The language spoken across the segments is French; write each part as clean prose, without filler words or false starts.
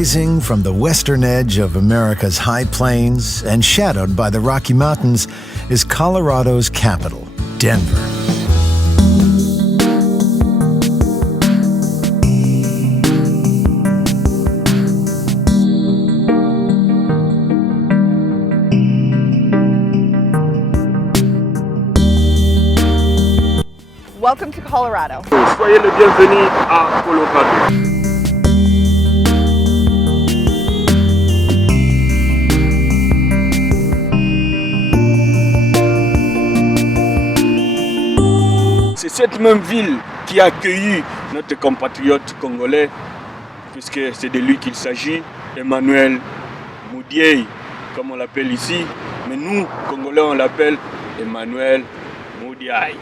Rising from the western edge of America's high plains and shadowed by the Rocky Mountains is Colorado's capital, Denver. Welcome to Colorado. Soyez le bienvenu à Colorado. C'est cette même ville qui a accueilli notre compatriote congolais, puisque c'est de lui qu'il s'agit, Emmanuel Mudiay, comme on l'appelle ici. Mais nous, Congolais, on l'appelle Emmanuel Mudiay.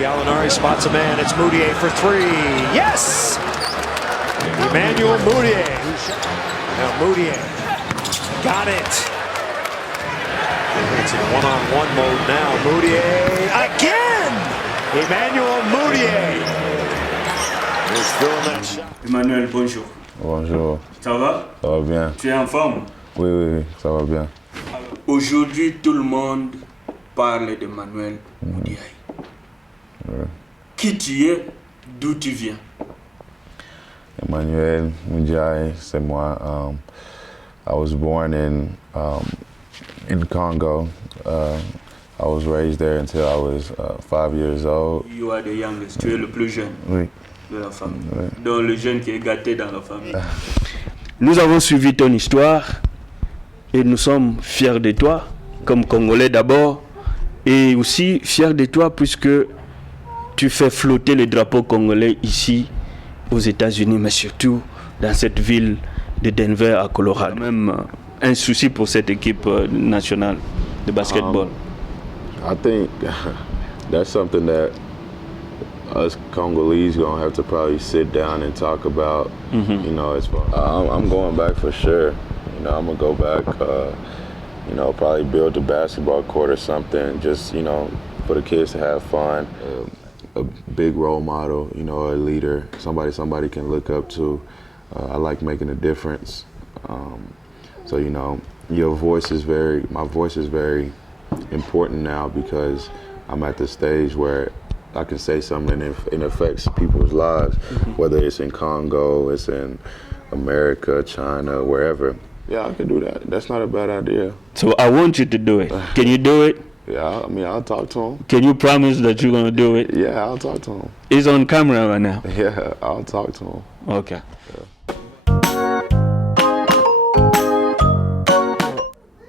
Gallinari spots a man. It's Mudiay for three. Yes! Emmanuel Mudiay. Now Mudiay got it. It's in one-on-one mode now. Mudiay again! Emmanuel Mudiay is filling that shot. Emmanuel, bonjour. Bonjour. Ça va? Ça va bien? Tu es en forme? Oui, ça va bien. Aujourd'hui, tout le monde parle d'Emmanuel Mudiay. Ouais. Qui tu es? D'où tu viens? Emmanuel Mudiay, c'est moi. I was born in Congo. I was raised there until I was 5 years old. You are the youngest. Tu es le plus jeune Oui. de la famille. Oui. Donc le jeune qui est gâté dans la famille. Nous avons suivi ton histoire et nous sommes fiers de toi, comme Congolais d'abord, et aussi fiers de toi puisque tu fais flotter le drapeau congolais ici aux États-Unis, mais surtout dans cette ville de Denver à Colorado. Même un souci pour cette équipe nationale de basketball. I think that's something that us Congolese gonna have to probably sit down and talk about. You know, as far I'm going back for sure. You know, I'm gonna go back. You know, probably build a basketball court or something. Just for the kids to have fun. A big role model. You know, a leader. Somebody can look up to. I like making a difference. So my voice is very important now because I'm at the stage where I can say something and it affects people's lives, whether it's in Congo, it's in America, China, wherever. Yeah, I can do that. That's not a bad idea. So I want you to do it. Can you do it? Yeah, I mean, I'll talk to him. Can you promise that you're going to do it? Yeah, I'll talk to him. He's on camera right now. Yeah, I'll talk to him. Okay.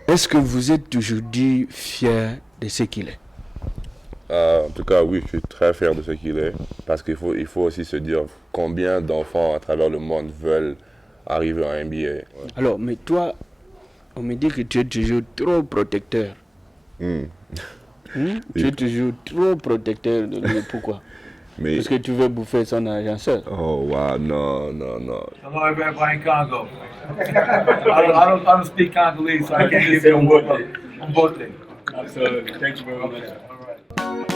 Est-ce que vous êtes aujourd'hui fier de ce qu'il est? En tout cas, oui, je suis très fier de ce qu'il est. Parce qu'il faut aussi se dire combien d'enfants à travers le monde veulent arriver en NBA. Ouais. Alors, mais toi, on me dit que tu es toujours trop protecteur. Tu es toujours trop protecteur de lui. Pourquoi? Parce que tu veux bouffer son argent seul. Oh, wow, no. Hello, everybody in Congo. I don't speak Congolese, so I can't give you on both things. So, thank you very much. All right.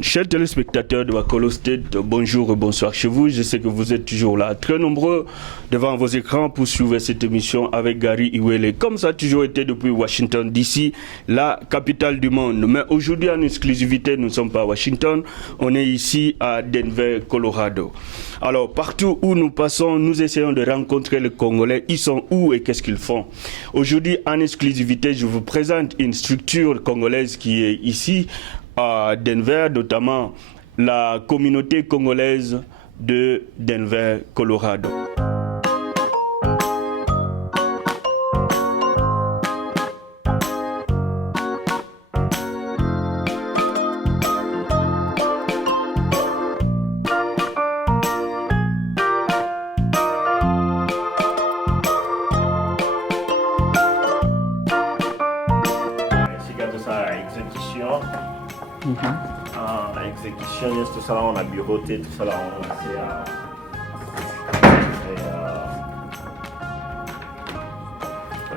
Chers téléspectateurs de Wakolo State, bonjour et bonsoir chez vous. Je sais que vous êtes toujours là, très nombreux devant vos écrans pour suivre cette émission avec Gary Iwele. Comme ça a toujours été depuis Washington DC, la capitale du monde. Mais aujourd'hui, en exclusivité, nous ne sommes pas à Washington, on est ici à Denver, Colorado. Alors, partout où nous passons, nous essayons de rencontrer les Congolais. Ils sont où et qu'est-ce qu'ils font? Aujourd'hui, en exclusivité, je vous présente une structure congolaise qui est ici, à Denver, notamment la communauté congolaise de Denver, Colorado. Exécutionniste, tout ça là, on a bureauté, tout ça là, on a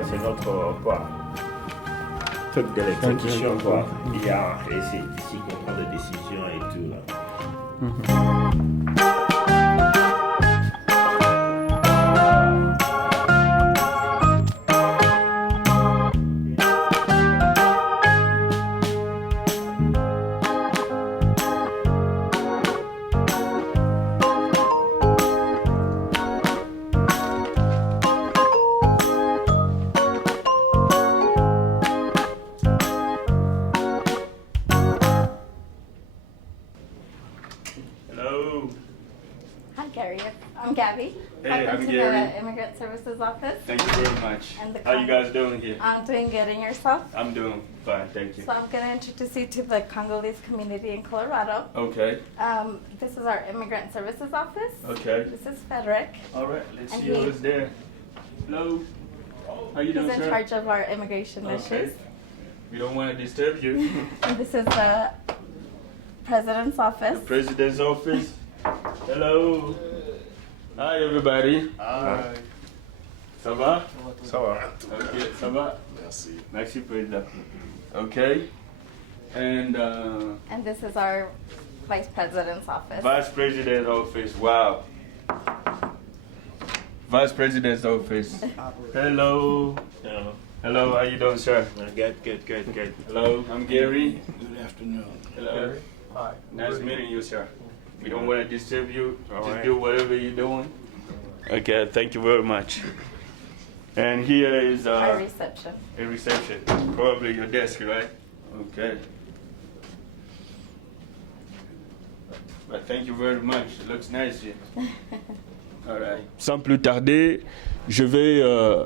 c'est notre quoi, truc de l'exécution quoi. Il y a et c'est ici qu'on prend des décisions et tout là. I'm Gabby. Hey, Welcome I'm to Gary. the Immigrant Services Office. Thank you very much. And the How you guys doing here? I'm doing good, and yourself? I'm doing fine, thank you. So I'm going to introduce you to the Congolese community in Colorado. Okay, This is our Immigrant Services Office. okay. This is Frederick. All right, let's And see who's there. Hello. How you He's doing, in sir? charge of our immigration Okay. issues. We don't want to disturb you. And this is the President's office. President's office. Hello. Hi, everybody. Hi. Ça va? Ça va. Ok, ça va? Merci. Merci, Président. Okay. And And this is our Vice President's office. Vice President's office. Wow. Vice President's office. Hello. Yeah. Hello, how you doing, sir? Good. Hello, I'm Gary. Good afternoon. Hello. Hi. Nice meeting you, sir. We don't want to disturb you. All Just right. do whatever you're doing. Okay, thank you very much. And here is Our reception. a reception. Probably your desk, right? Okay. But thank you very much. It looks nice here. All right. Sans plus tarder, je vais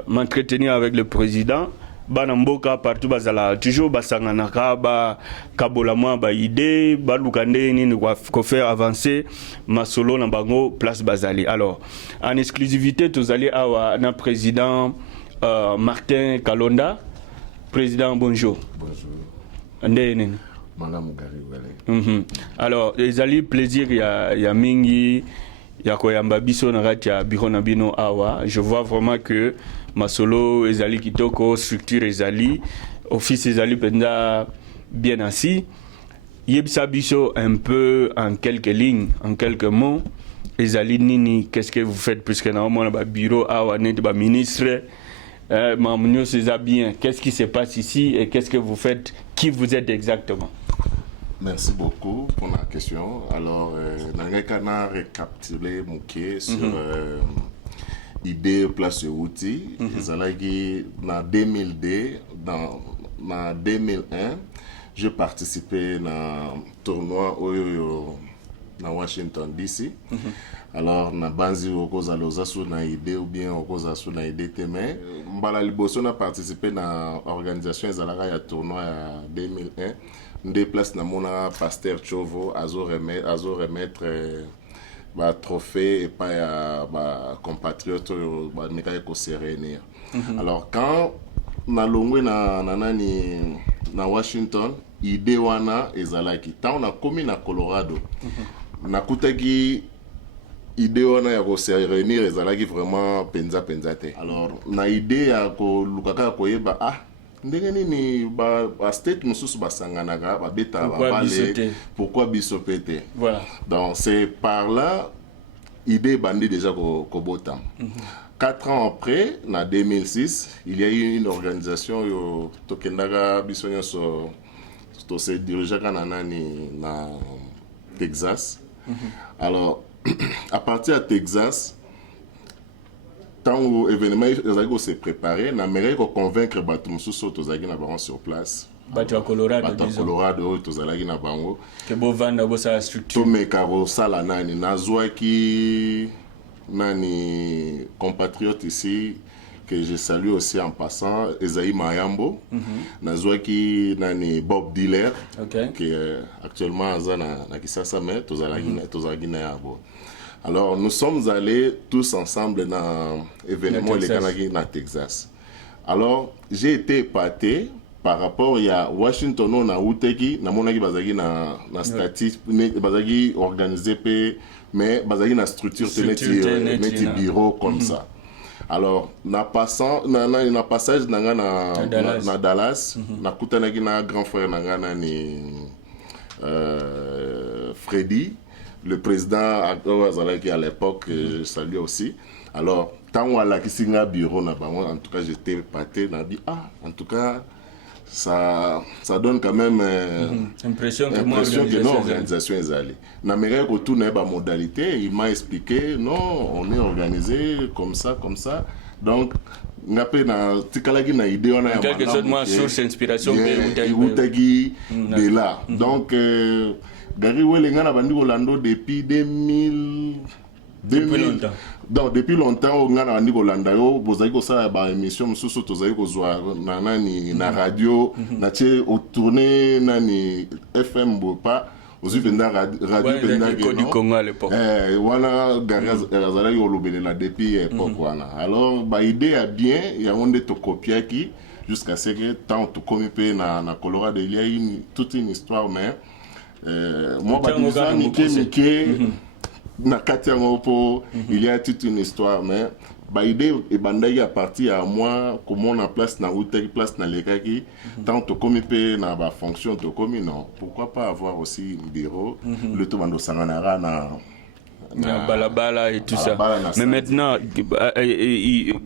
m'entretenir avec le président. Banamboka partout bazala toujours basanganaka ba kabolama ba idée ba lukande nini ko faire avancer masolo na bango place bazali. Alors en exclusivité tozali awa na président Martin Kalonda. Président, bonjour. Bonjour. Ndene. Madame Gary Wele. Alors ezali plaisir ya mingi ya koyamba biso na kati ya biro na bino awa. Je vois vraiment que masolo ezali kitoko, structure ezali, office ezali penda bien assis. Yebisa biso un peu en quelques lignes, en quelques mots. Ezali nini, qu'est-ce que vous faites puisque normalement ba bureau awa net ba ministre Mamunyo c'est bien. Qu'est-ce qui se passe ici et qu'est-ce que vous faites, qui vous êtes exactement? Merci beaucoup pour la question. Alors, on a récapitulé mon quai sur idée place outil. En 2002, en 2001, j'ai participé à un tournoi à Washington DC. Alors, na banzi okoza lozasu na idée ou bien okoza su na idée témé. Mbala liboso na participé na organisation ezalaka ya tournoi à 2001. Des places na mona Pasteur Chovo azo remettre ba trophée et pas ya ba compatriotes ba meka ko se réunir. Alors quand na longwe na nani na Washington idée wana ezalaki tant na komi na Colorado. Na kutaki idée wana ya ko se réunir ezalaki vraiment penza te. Alors na idée ya ko lukaka ko yeba ndenge nini ba state mususu basanganaka babeta babale pourquoi biso pété. Voilà. Donc c'est par là idée bandi déjà ko botam. 4 ans après, en 2006, il y a eu une organisation yo tokendaka biso nyonso to se dirigeaka na Texas. Alors à partir de Texas, tant que l'événement s'est préparé, on a aimé convaincre les gens sur place. Bato Colorado, Colorado, tozalaki na bango. Que bo vanda bo sa structure. To mekaro sala nani nazwaki nani compatriote ici que je salue aussi en passant, Esaïe Mayambo. Nazwaki nani Bob Diller, qui est actuellement na Kisasa mais tozalaki na yabo. Alors nous sommes allés tous ensemble dans l'événement les Canadiens na Texas. Alors j'ai été épaté par rapport ya Washington on a uteki na monaki bazaki na statistique bazaki organisé pe mais bazaki na structure neti bureau comme ça. Alors na passage nanga na Dallas na kutanaki na grand frère nanga ni Freddy, le président Azalaki à l'époque, je salue aussi. Alors tant on a la kisinga bureau na ba, en tout cas j'étais épaté, n'a dit en tout cas ça donne quand même impression que non organisation est allée. N'amérique autour n'a pas modalité, il m'a expliqué non, on est organisé comme ça. Donc n'a pas na tikalagi na idée on a quelque chose moi source inspiration de là. Donc Gary Wellinga na bandi Orlando depuis 2000 longtemps. Donc depuis longtemps on a bandi Orlando yo bozaki ko sa ba émission mususu tozaki ko zwa na nani na radio na tie au tourner nani FM bopa ozu venda radio venda du Congo à l'époque. Wana Gary azalaki olobelela depuis époque wana. Alors ba idée a bien ya onde to copiaki jusqu'à ce que tant to comme pe na Colorado il y a toute une histoire mais moi badisa Mike na kati yango po il y a toute une histoire mais ba idée e bandaki à partir à moi comment on a place na uteki place na lekaki tant to comme pe na ba fonction to comme non pourquoi pas avoir aussi un bureau le to bando sanganara na balabala et tout ça. Mais maintenant,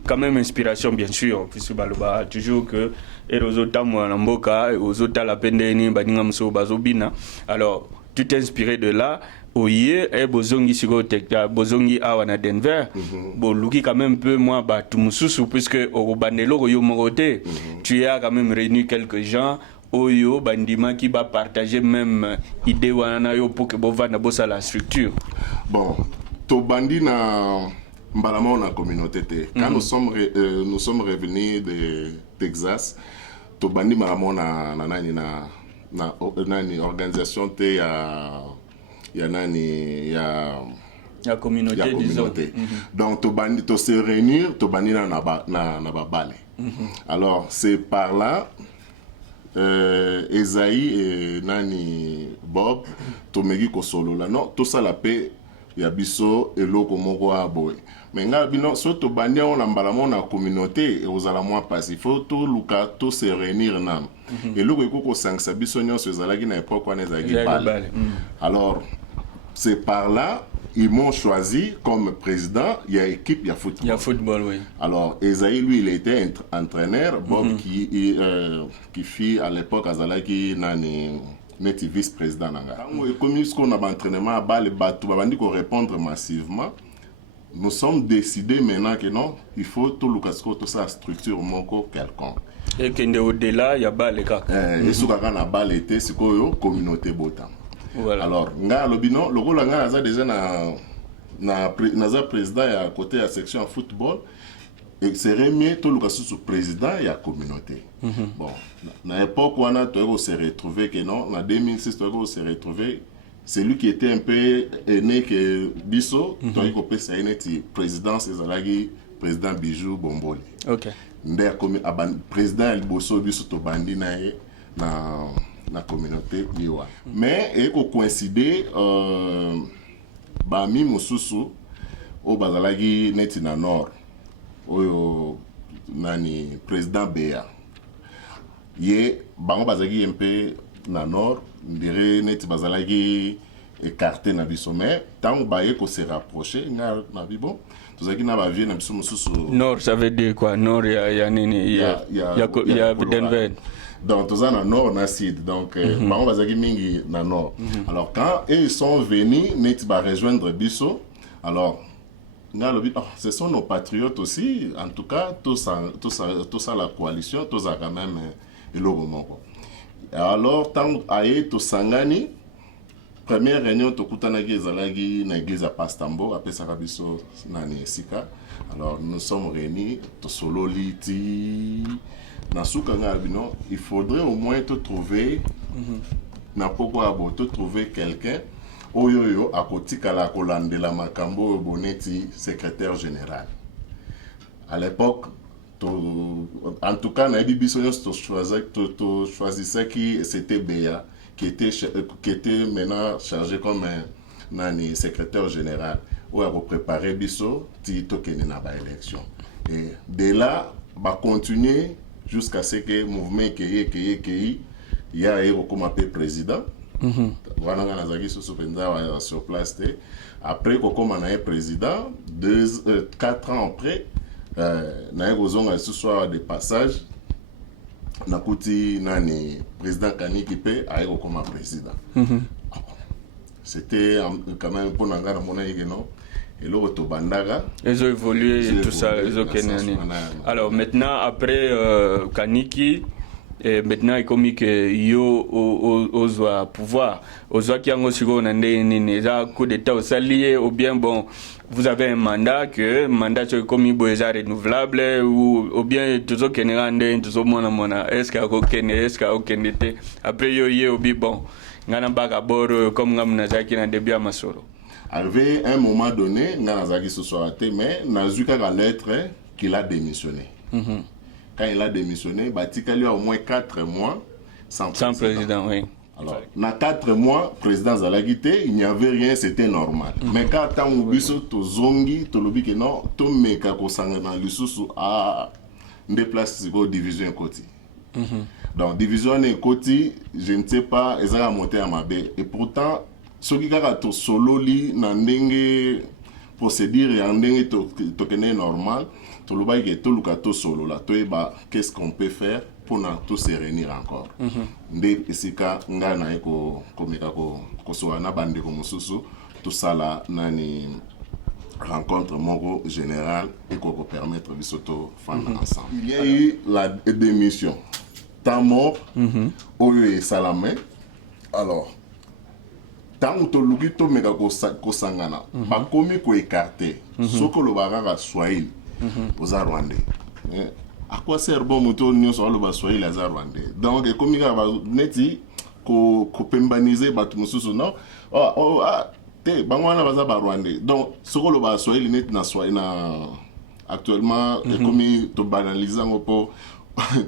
quand même inspiration bien sûr, puisque baloba toujours que erozota mwanamboka, ozota la pendeni baninga mso bazobina. Alors, tu t'es inspiré de là. Oye et bozongi siko tekta bozongi awana Denver. Bon, luki quand même peu moi ba tumususu puisque au banelo yo morote, tu as quand même réuni quelques gens. Oyo bandima qui va partager même idée wana yo pour que bovana bossa la structure. Bon, to bandi na mbalama na communauté te. Quand nous sommes revenus de Texas, to bandi mbalama na organisation te ya communauté disons. Donc to bandi to se réunir, to bandi na babale. Alors c'est par là Esaïe et Nani Bob tomegi ko solo la non tout ça la paix ya biso eloko moko aboy mais nga bino so to bandi on mbala mona communauté et ozala moi passe il faut to luka to se réunir nam eloko ekoko sangsa biso nyonso ezalaki na époque wana ezalaki bal. Alors c'est par là ils m'ont choisi comme président, il y a équipe, il y a football. Il y a football, oui. Alors, Esaïe, lui, il était entraîneur. Bob, qui fit à l'époque, Azalaki, n'était vice-président. Comme ce qu'on a entraînement à bas, les bateaux, on dit qu'on répondre massivement. Nous sommes décidés maintenant que non, il faut tout le casco, toute sa structure, monco quelconque. Et qu'au-delà, il y a bas les cas. Et ce qu'on a bas l'été, c'est qu'on communauté botam. Voilà. Alors, nga lobino logo la nga aza déjà na président à côté de la section football et serait mieux tout le cas sous président et la communauté. Bon, na époque où on a se retrouvé que non, en 2006 on se retrouvé celui qui était un peu aîné que Bisso, toi il ça une présidence ezalaki président Bijou Bomboli. OK. Ndé comme président El Bosso Bisso to bandi na la communauté Iwa. Mais et ko coïncider ba mi mususu au bazalagi neti na nord oyo nani président Béa ye bango bazalagi un peu na nord ndire neti bazalagi écarté na biso mais tant ba ye ko se rapprocher na bibo tozaki na ba vie na biso mususu nord ça veut dire quoi nord ya nini ya Denver. Donc, tous en nord, na sud. Donc, on va dire mingi na nord. Alors, quand ils sont venus, ils vont rejoindre Bisso. Alors, ce sont nos patriotes aussi. En tout cas, tout ça la coalition, tout ça quand même, le moment. Alors, tant aïe to sangani, première réunion, to kutanagi ezalagi na église à Pastambo, après ça Bisso nani sika. Alors, nous sommes réunis, to solo liti. Il faudrait au moins te trouver te trouver quelqu'un oyoyo à côté de la colande de la Makambo Boneti secrétaire général. À l'époque en tout cas, na biso to choisissait qui c'était Béa qui était maintenant chargé comme un secrétaire général où a préparé biso tito kenena ba élection. Et de là, va continuer jusqu'à ce que le mouvement il y a eu comme appelé président. Voilà, on a sur place. Après, comme on a un président, 4 ans après, on a eu ce soir des passages. On a eu président Kani qui peut aller comme président. C'était quand même pour nous non. Et l'autre Bandaga. Ils ont évolué et tout ça. Alors maintenant, après Kaniki, et maintenant il comme que yo aux pouvoir, aux qui ont aussi un coup d'état au salier ou bien bon, vous avez un mandat c'est comme il est renouvelable ou bien toujours qu'il rende toujours mona est-ce qu'il était après yo bon ngana baka bor comme ngamna zaki na début à Masoro. Arrivé un moment donné, Nganazaki se soit raté, mais Nazuka a lettre qu'il a démissionné. Quand il a démissionné, Batika lui a au moins 4 mois sans président. Oui. Alors, dans 4 mois, président Zalagité, il n'y avait rien, c'était normal. Mais quand on a vu to zongi, to lobi que non, to meka ko sangana lisusu a déplace ko division côté. Donc division et côté, je ne sais pas, ils ont monté à ma baie. Et pourtant, ce qui est solo li na ndenge procédure et ndenge to kene normal to lo ba ke to luka to solo la to ba qu'est-ce qu'on peut faire pour na to se réunir encore nde esika nga na ko komeka ko so na bande ko mususu to sala nani rencontre moko générale et ko permettre bisoto fan ensemble. Il y a eu la démission temps mort oyo e salamé. Alors tant que tu to mega ko sangana ba komi ko écarté soko lo baraka Swahili aux Rwandais. À quoi sert bon moto nyo so lo ba Swahili à Rwandais. Donc komi ga ba neti ko pembaniser ba tumususu non te bangwana baza ba Rwandais. Donc soko lo ba Swahili net na Swahili na actuellement komi to banaliser ngopo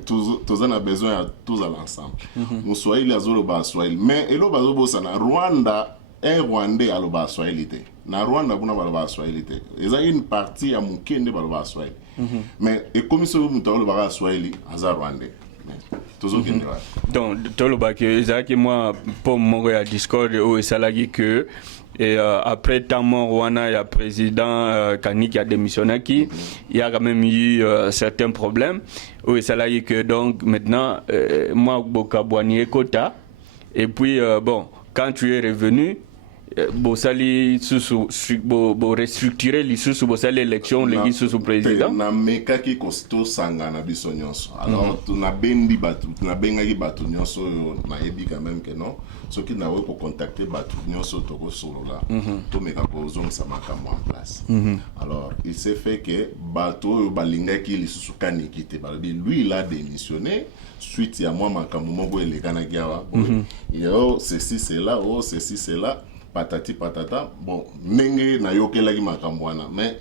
tous on a besoin à tous à l'ensemble. Nous Swahili azolo ba Swahili, mais elo bazo bosa na Rwanda un Rwandais alo ba Swahili te. Na Rwanda kuna ba Swahili te. Eza une partie ya mukende ba Swahili. Mais et comme ça vous tolo ba Swahili aza Rwandais. Toujours kende ba. Donc tolo ba que ezaki moi pour mon ya Discord au salagi que et après tant mort Rwanda il y a président Kani qui a démissionné il y a quand même eu certains problèmes où ça là que donc maintenant moi Bokabouani Kota et puis bon quand tu es revenu Bossali restructurer l'issue Bossali l'élection les sous président na meka ki kosto sanga na biso nyonso alors tu na bendi batu na bengaki batu nyonso na yebi quand même que non ce qui na ko contacter batu nyonso to ko solo là to meka ko zongisa makambo en place alors il s'est fait que batu balingaki lisusu kaniki te balobi lui il a démissionné suite ya moi makambo moko elekana kiawa yo ceci c'est là ceci c'est là patati patata bon nenge na yokelaki makambo wana mais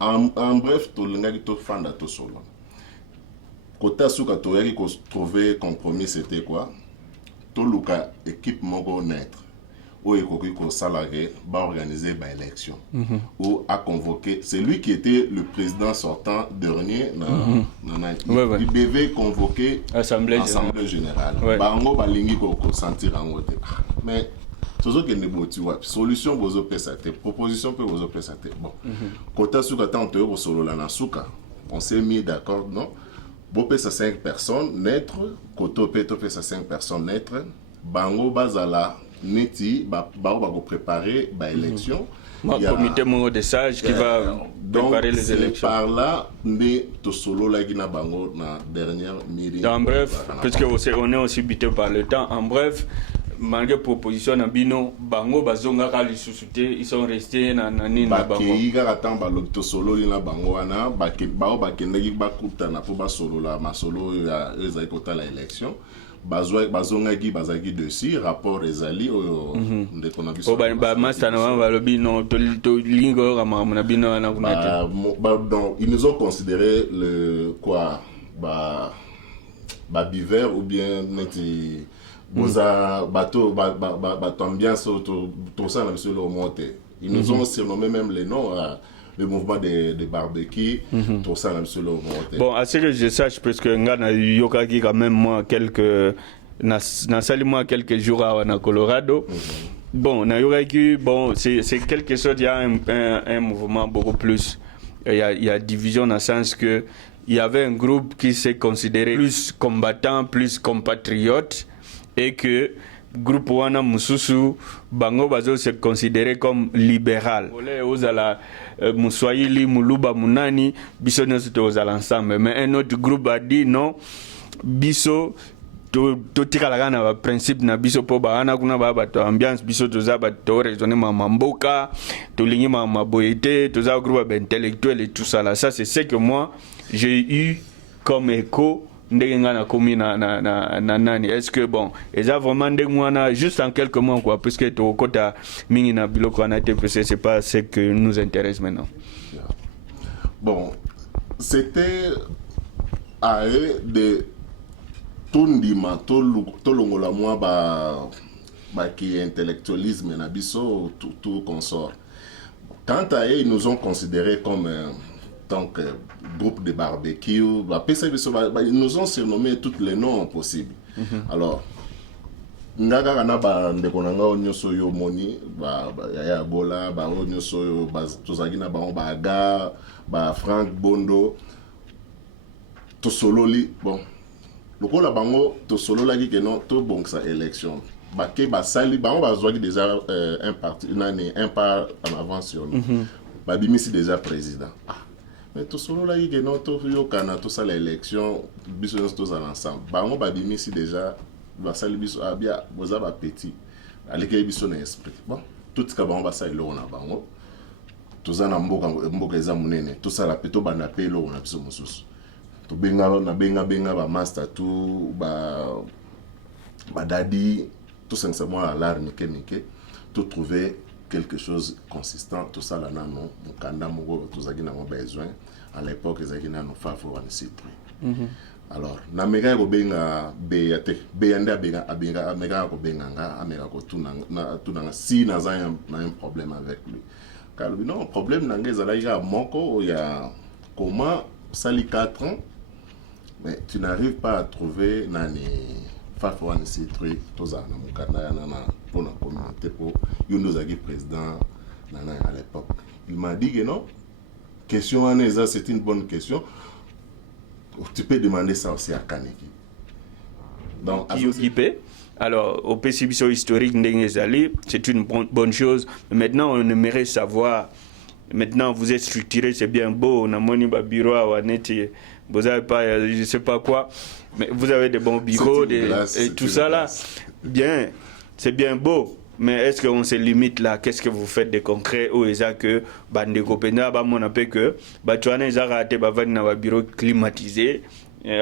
en bref tolingaki tofanda to solo kota suka toyaki ko trouver compromis c'était quoi toluka équipe moko naître ou ekoki ko salarié ba organiser ba élection ou a convoqué c'est lui qui était le président sortant dernier il devait convoquer assemblée générale bango balingi ko sentir en mais toujours que neboti wa solution bozo pesa te proposition peut bozo pesa te bon kota suka tant au solo la nasuka on s'est mis d'accord non bo pesa 5 personnes naître koto peto pesa 5 personnes naître bango bazala neti ba ko préparer ba élection il y a un comité de sages qui va préparer les élections par là mais to solo la gina bango na dernière mairie en bref parce que on est aussi bité par le temps en bref malgré proposition na bino bango bazonga kali susute ils sont restés na nini na bango bakeyika katan balobi tosololi na bango wana bao bakendaki bakutana mpo basolola masolo oyo ezali kotala élection bazongaki bazalaki dessus rapport ezali oyo ndeko na biso bamaster na bango balobi non tolingi oyoka makambo na bino wana kuna te. Donc ils nous ont considéré le quoi biver ou bien neti boza bateau ambiance tout ça na biso le monté. Ils nous ont surnommé même les noms le mouvement de barbecue tout ça na biso le monté. Bon, à ce que je sache parce que ngana yokaki quand même moi quelques na sali moi quelques jours à Colorado. Bon, na yokaki bon c'est quelque chose, il y a un mouvement beaucoup plus il y a division dans le sens que il y avait un groupe qui s'est considéré plus combattant, plus compatriote, et que groupe wana mususu bango bazo se considéré comme libéral. Olé ozala muswahili muluba munani biso nyonso tozala ensemble, mais un autre groupe a dit non biso totikalaka na principe na biso po baana kuna bato ambiance biso toza bato raisonner mamboka tolingi maboyete toza groupe intellectuel et tout ça là. Ça c'est ce que moi j'ai eu comme écho ndenge ngana komi na nani. Est-ce que bon eza vraiment ndenge wana juste en quelques mots quoi, puisque to kota mingi na biloko na te, parce que c'est pas ce que nous intéresse maintenant. Bon, c'était à eux de tondima tolongola moi ba qui intellectualisme na biso tout consort. Quant à eux, ils nous ont considérés comme tant que groupe de barbecue, ils nous ont surnommé tous les noms possibles. Alors, ngaka kana ba ndeko nanga onyoso yo moni ya bola ba onyoso yo tozaki na bango ba aga ba Frank Bondo to sololi bon lokola bango to sololaki ke non to bongsa élection bake basali bango bazwaki déjà un pas en avance sur nous babimisi déjà président. Mais tout solo là il non to yo kana to sala élection biso tous ensemble bango babimisi déjà basali biso abia boza ba petit aleke biso na esprit bon tout ka bango basali lo na bango toza na mboka eza munene to sala peto bana pelo na biso mosusu to benga ba master tout ba dadi tout sincèrement à l'art mike to trouver quelque chose consistant tout ça là non mukanda moko tozaki na besoin à l'époque ezaki na no fafo wana citri. Alors na mega ko benga beyate beyanda benga mega ko benga nga amega ko tunanga si na un problème avec lui car non problème na ngeza là il y a moko ya comment sali 4 ans mais tu n'arrives pas à trouver nani fafo wana citri toza na mukanda na pour la communauté pour Yondozagi président à l'époque. Il m'a dit que non, question Aneza, c'est une bonne question. Tu peux demander ça aussi à Kaneki. Donc, alors, au PCBSO historique c'est une bonne chose. Maintenant, on aimerait savoir. Maintenant, vous êtes structuré, c'est bien beau. On a mon bureau, vous avez pas, je sais pas quoi, mais vous avez des bons bureaux et tout ça là. Bien. C'est bien beau, mais est-ce qu'on se limite là? Qu'est-ce que vous faites de concret? Ou est-ce que bande copena ba mon appel que batuana ils raté ba vendre na bureau climatisé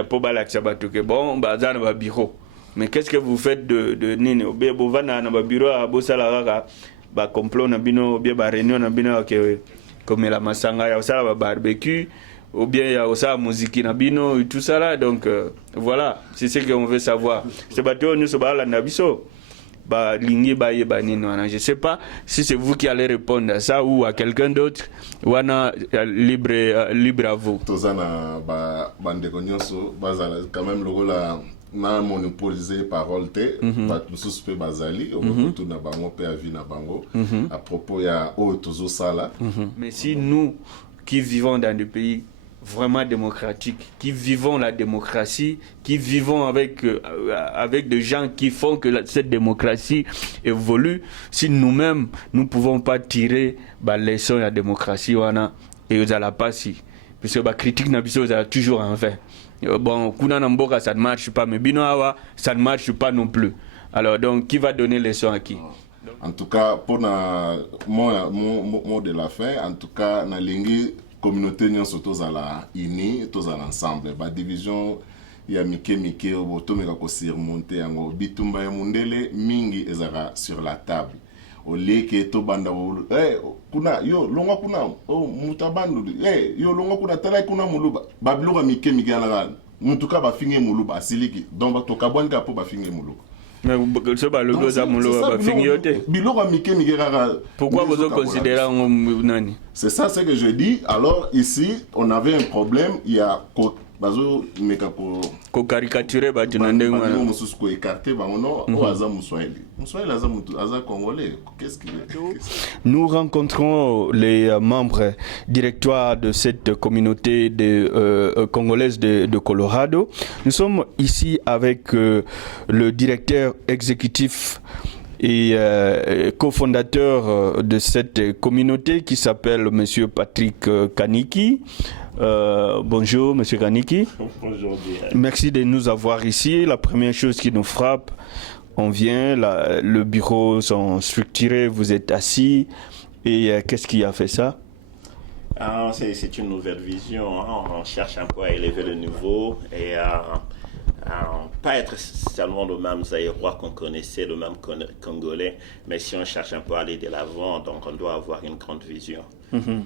pour balaxer batu que bon ba za na bureau. Mais qu'est-ce que vous faites de nini obe bo vana na bureau a bo sala ba complot na bino bien ba réunion na bino que comme la masanga ya sala ba barbecue ou bien il y a aussi la musique na bino et tout ça là. Donc voilà, c'est ce qu'on veut savoir. C'est bateau nous so ba la nabiso. Je ne sais pas si c'est vous qui allez répondre à ça ou à quelqu'un d'autre. Wana libre à vous. Tozana bande konyoso bazala quand même le rôle na monopolisé parole te tout suspect bazali au tout na bango pe avi na bango à propos ya o tozo sala. Mais si nous qui vivons dans des pays vraiment démocratiques, qui vivons la démocratie, qui vivons avec des gens qui font que cette démocratie évolue, si nous-mêmes, nous ne pouvons pas tirer la leçon de la démocratie, et vous allez pas si. Parce que la critique n'a pas toujours en fait. Bon, ça ne marche pas, mais Binoawa, ça ne marche pas non plus. Alors, donc, qui va donner les leçons à qui? En tout cas, pour mon mot de la fin, en tout cas, na lingi communauté nyonso tozala uni, tozala ensemble. Ba division ya mike otomeka ko surmonter yango bitumba ya mundele mingi ezaka sur la table. Oleke to banda kuna yo longa kuna mutabandu yo longa kuna tala kuna muluba babiloka mike ala mutuka bafinge muluba asiliki donc to kabwanka po bafinge muluba. Pourquoi vous considérez nani? C'est ça ce que je dis. Alors ici, on avait un problème. Il y a caricaturer Nous rencontrons les membres directoires de cette communauté congolaise de Colorado. Nous sommes ici avec le directeur exécutif et cofondateur de cette communauté qui s'appelle Monsieur Patrick Kaniki. Bonjour Monsieur Kaniki. Bonjour. Merci de nous avoir ici. La première chose qui nous frappe, on vient, le bureau sont structurés, vous êtes assis. Et qu'est-ce qui a fait ça? C'est une nouvelle vision. Hein. On cherche un peu à élever le niveau et pas être seulement le même Zaïrois qu'on connaissait, le même Congolais, mais si on cherche un peu à aller de l'avant, donc on doit avoir une grande vision. Mm-hmm.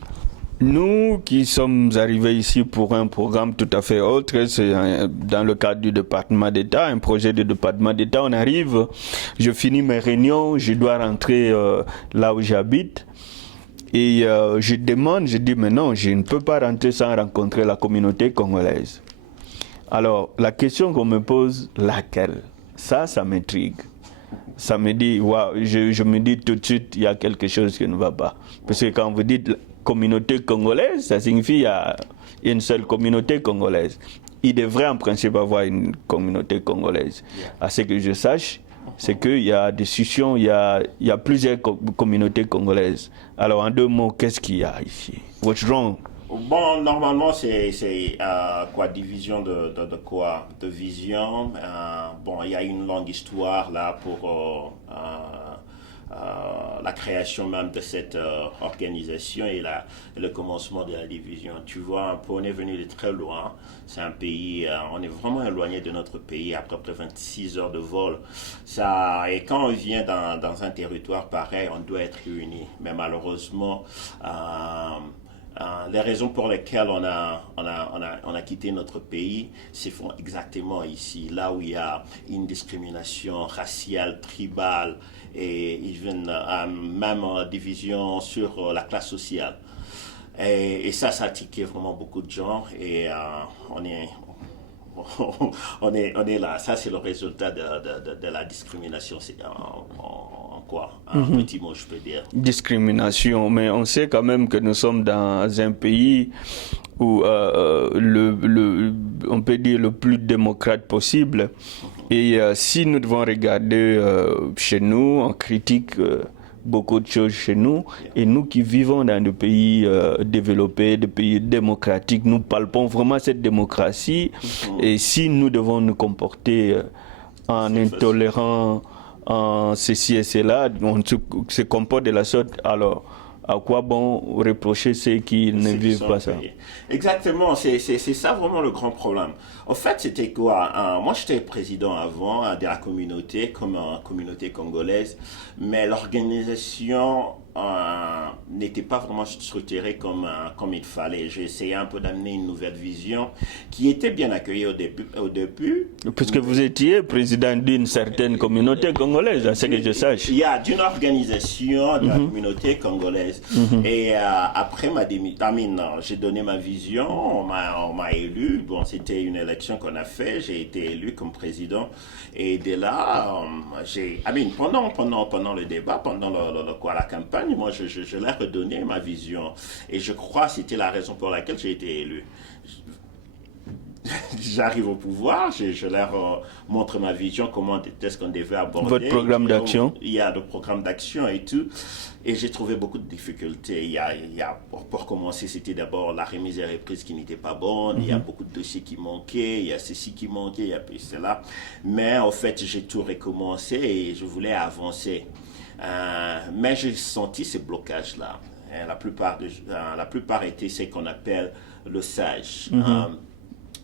Nous qui sommes arrivés ici pour un programme tout à fait autre, c'est dans le cadre du département d'État, un projet de département d'État, on arrive, je finis mes réunions, je dois rentrer là où j'habite. Et je demande, je dis mais non, je ne peux pas rentrer sans rencontrer la communauté congolaise. Alors, la question qu'on me pose, laquelle? Ça m'intrigue. Ça me dit, waouh, je me dis tout de suite, il y a quelque chose qui ne va pas. Parce que quand vous dites communauté congolaise, ça signifie qu'il y a une seule communauté congolaise. Il devrait en principe avoir une communauté congolaise. À ce que je sache, c'est qu'il y a des scissions, il y a plusieurs communautés congolaises. Alors, en deux mots, qu'est-ce qu'il y a ici? What's wrong? Bon, normalement, c'est quoi, division de quoi? De vision. Bon, il y a une longue histoire là pour la création même de cette organisation et le commencement de la division. Tu vois, un peu, on est venu de très loin. C'est un pays, on est vraiment éloigné de notre pays à peu près 26 heures de vol. Et quand on vient dans un territoire pareil, on doit être unis. Mais malheureusement, les raisons pour lesquelles on a quitté notre pays se font exactement ici, là où il y a une discrimination raciale, tribale et même division sur la classe sociale. Et ça a tiqué vraiment beaucoup de gens et on est là. Ça, c'est le résultat de la discrimination. C'est un petit mot, je peux dire. Discrimination, mais on sait quand même que nous sommes dans un pays où on peut dire le plus démocrate possible. Et si nous devons regarder chez nous, on critique beaucoup de choses chez nous. Et nous qui vivons dans des pays développés, des pays démocratiques, nous palpons vraiment cette démocratie. Et si nous devons nous comporter en intolérant, en ceci et cela, on se comporte de la sorte, alors à quoi bon reprocher ceux qui ne vivent pas ça? Exactement, c'est ça vraiment le grand problème. En fait, c'était quoi? Moi, j'étais président avant de la communauté, comme communauté congolaise, mais l'organisation n'était pas vraiment structurée comme il fallait. J'ai essayé un peu d'amener une nouvelle vision qui était bien accueillie au début. Puisque vous étiez président d'une certaine communauté congolaise, à ce que je sache. Il y a d'une organisation de la communauté congolaise. Et après j'ai donné ma vision, on m'a élu. Bon, c'était une élection qu'on a fait, j'ai été élu comme président. Et de là, pendant le débat, pendant la campagne, moi je leur ai redonné ma vision. Et je crois que c'était la raison pour laquelle j'ai été élu. j'arrive au pouvoir, je leur montre ma vision, comment est-ce qu'on devait aborder. Votre programme d'action? Il y a le programme d'action et tout. Et j'ai trouvé beaucoup de difficultés. Pour commencer, c'était d'abord la remise et reprise qui n'était pas bonne. Il y a beaucoup de dossiers qui manquaient. Il y a ceci qui manquait, il y a plus cela. Mais en fait, j'ai tout recommencé et je voulais avancer. Mais j'ai senti ces blocages-là. La plupart étaient ce qu'on appelle le SAGE.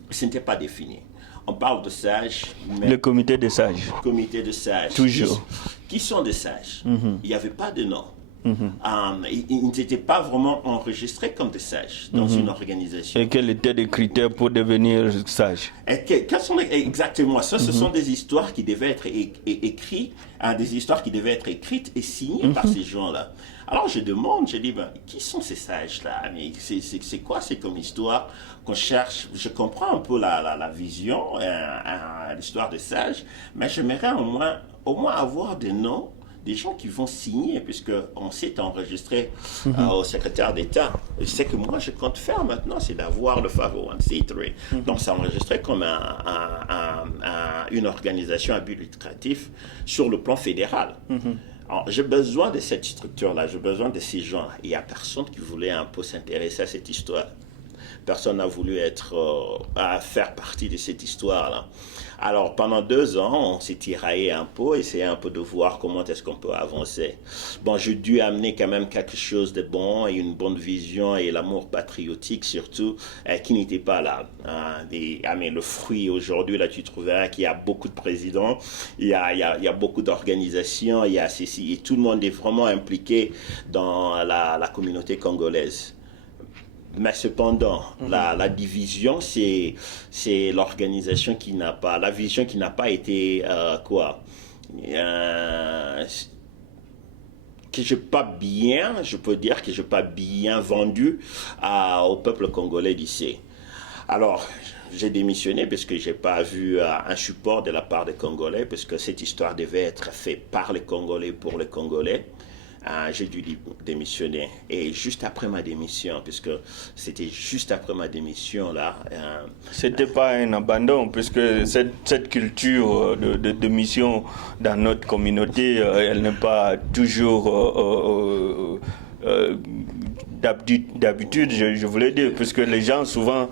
Ce n'était pas défini. On parle de sages, mais... Le comité des sages. Comité de sages. Toujours. Qui sont des sages? Il n'y avait pas de nom. Ils n'étaient pas vraiment enregistrés comme des sages dans une organisation. Et quels étaient les critères pour devenir sage? Quels sont exactement ça? Ce sont des histoires qui devaient être écrites, des histoires qui devaient être écrites et signées par ces gens-là. Alors je demande, je dis, qui sont ces sages-là? C'est quoi? C'est comme histoire qu'on cherche. Je comprends un peu la vision, l'histoire des sages, mais j'aimerais au moins avoir des noms des gens qui vont signer, puisqu'on s'est enregistré au secrétaire d'État. Et ce que moi je compte faire maintenant, c'est d'avoir le 501c3. Donc c'est enregistré comme une organisation à but lucratif sur le plan fédéral. Alors, j'ai besoin de cette structure-là, j'ai besoin de ces gens. Il n'y a personne qui voulait un peu s'intéresser à cette histoire. Personne n'a voulu faire partie de cette histoire-là. Alors, pendant 2 ans, on s'est tiraillé un peu, essayé un peu de voir comment est-ce qu'on peut avancer. Bon, j'ai dû amener quand même quelque chose de bon et une bonne vision et l'amour patriotique surtout, qui n'était pas là. Le fruit aujourd'hui, là, tu trouveras qu'il y a beaucoup de présidents, il y a beaucoup d'organisations, il y a ceci, et tout le monde est vraiment impliqué dans la communauté congolaise. Mais cependant, la division, c'est l'organisation qui n'a pas, la vision qui n'a pas été, je peux dire que je n'ai pas bien vendu au peuple congolais d'ici. Alors, j'ai démissionné parce que je n'ai pas vu un support de la part des Congolais, parce que cette histoire devait être faite par les Congolais pour les Congolais. J'ai dû démissionner. Et juste après ma démission, puisque c'était juste après ma démission là. C'était pas un abandon, puisque cette culture de démission dans notre communauté, elle n'est pas toujours d'habitude, je voulais dire, puisque les gens souvent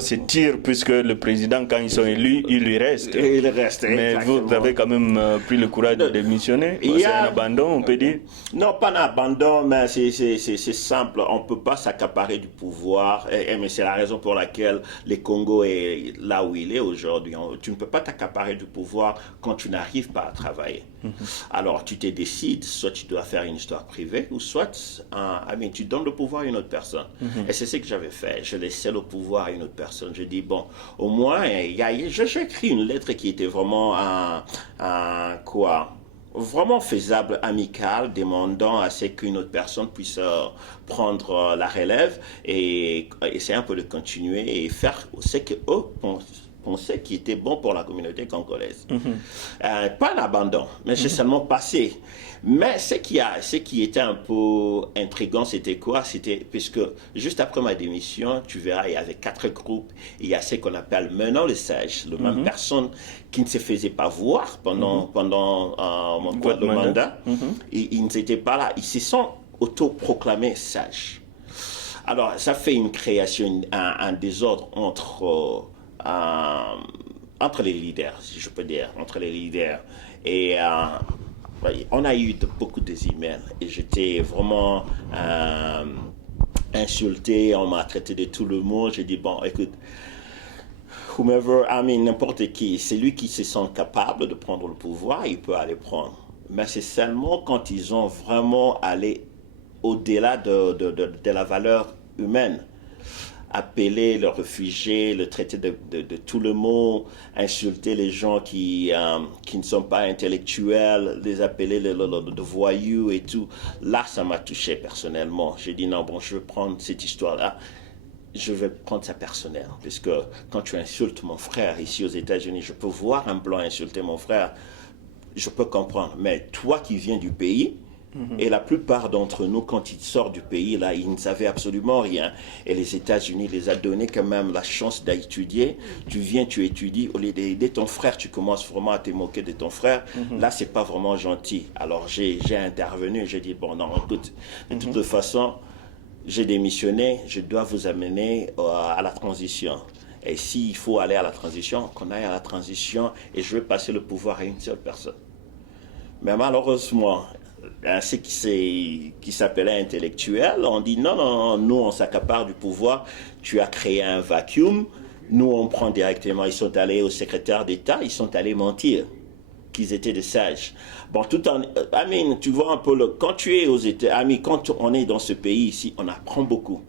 se tirent, puisque le président, quand ils sont élus, il lui reste. Il reste, mais exactement. vous avez quand même pris le courage de démissionner. C'est un abandon, on peut dire? Non, pas un abandon, mais c'est simple. On ne peut pas s'accaparer du pouvoir, mais c'est la raison pour laquelle le Congo est là où il est aujourd'hui. Tu ne peux pas t'accaparer du pouvoir quand tu n'arrives pas à travailler. Alors, tu te décides, soit tu dois faire une histoire privée, ou soit tu donnes le pouvoir à une autre personne. Et c'est ce que j'avais fait. Je laissais le pouvoir à une autre personne. Je dis, bon, au moins, j'ai écrit une lettre qui était vraiment vraiment faisable, amicale, demandant à ce qu'une autre personne puisse prendre la relève et essayer un peu de continuer et faire ce qu'eux pensaient qui était bon pour la communauté congolaise. Pas un abandon, mais j'ai seulement passé. Mais ce qui était un peu intriguant, c'était quoi? C'était, puisque juste après ma démission, tu verras, il y avait 4 groupes. Il y a ce qu'on appelle maintenant les sages, les mêmes personnes qui ne se faisaient pas voir pendant le mandat. Ils n'étaient pas là. Ils se sont autoproclamés sages. Alors, ça fait une création, un désordre entre les leaders, si je peux dire, entre les leaders. Et on a eu beaucoup d'emails et j'étais vraiment insulté, on m'a traité de tout le monde. J'ai dit, bon, écoute, n'importe qui, c'est lui qui se sent capable de prendre le pouvoir, il peut aller prendre. Mais c'est seulement quand ils ont vraiment allé au-delà de la valeur humaine. Appeler les réfugiés, le traiter de tout le monde, insulter les gens qui ne sont pas intellectuels, les appeler de voyous et tout. Là, ça m'a touché personnellement. J'ai dit non, bon, je vais prendre cette histoire-là, je vais prendre ça personnel. Parce que quand tu insultes mon frère ici aux États-Unis, je peux voir un blanc insulter mon frère, je peux comprendre. Mais toi qui viens du pays, Et la plupart d'entre nous, quand ils sortent du pays, là, ils ne savaient absolument rien. Et les États-Unis les a donné quand même la chance d'étudier. Tu viens, tu étudies. Au lieu d'aider ton frère, tu commences vraiment à te moquer de ton frère. Là, c'est pas vraiment gentil. Alors, j'ai intervenu et j'ai dit, bon, non, écoute, de toute façon, j'ai démissionné, je dois vous amener à la transition. Et s'il faut aller à la transition, qu'on aille à la transition et je vais passer le pouvoir à une seule personne. Mais malheureusement, ce qui s'appelait intellectuel, on dit non, nous on s'accapare du pouvoir, tu as créé un vacuum, nous on prend directement, ils sont allés au secrétaire d'État, ils sont allés mentir qu'ils étaient des sages. Bon, tu vois un peu, quand tu es aux États-Unis, quand on est dans ce pays ici, on apprend beaucoup.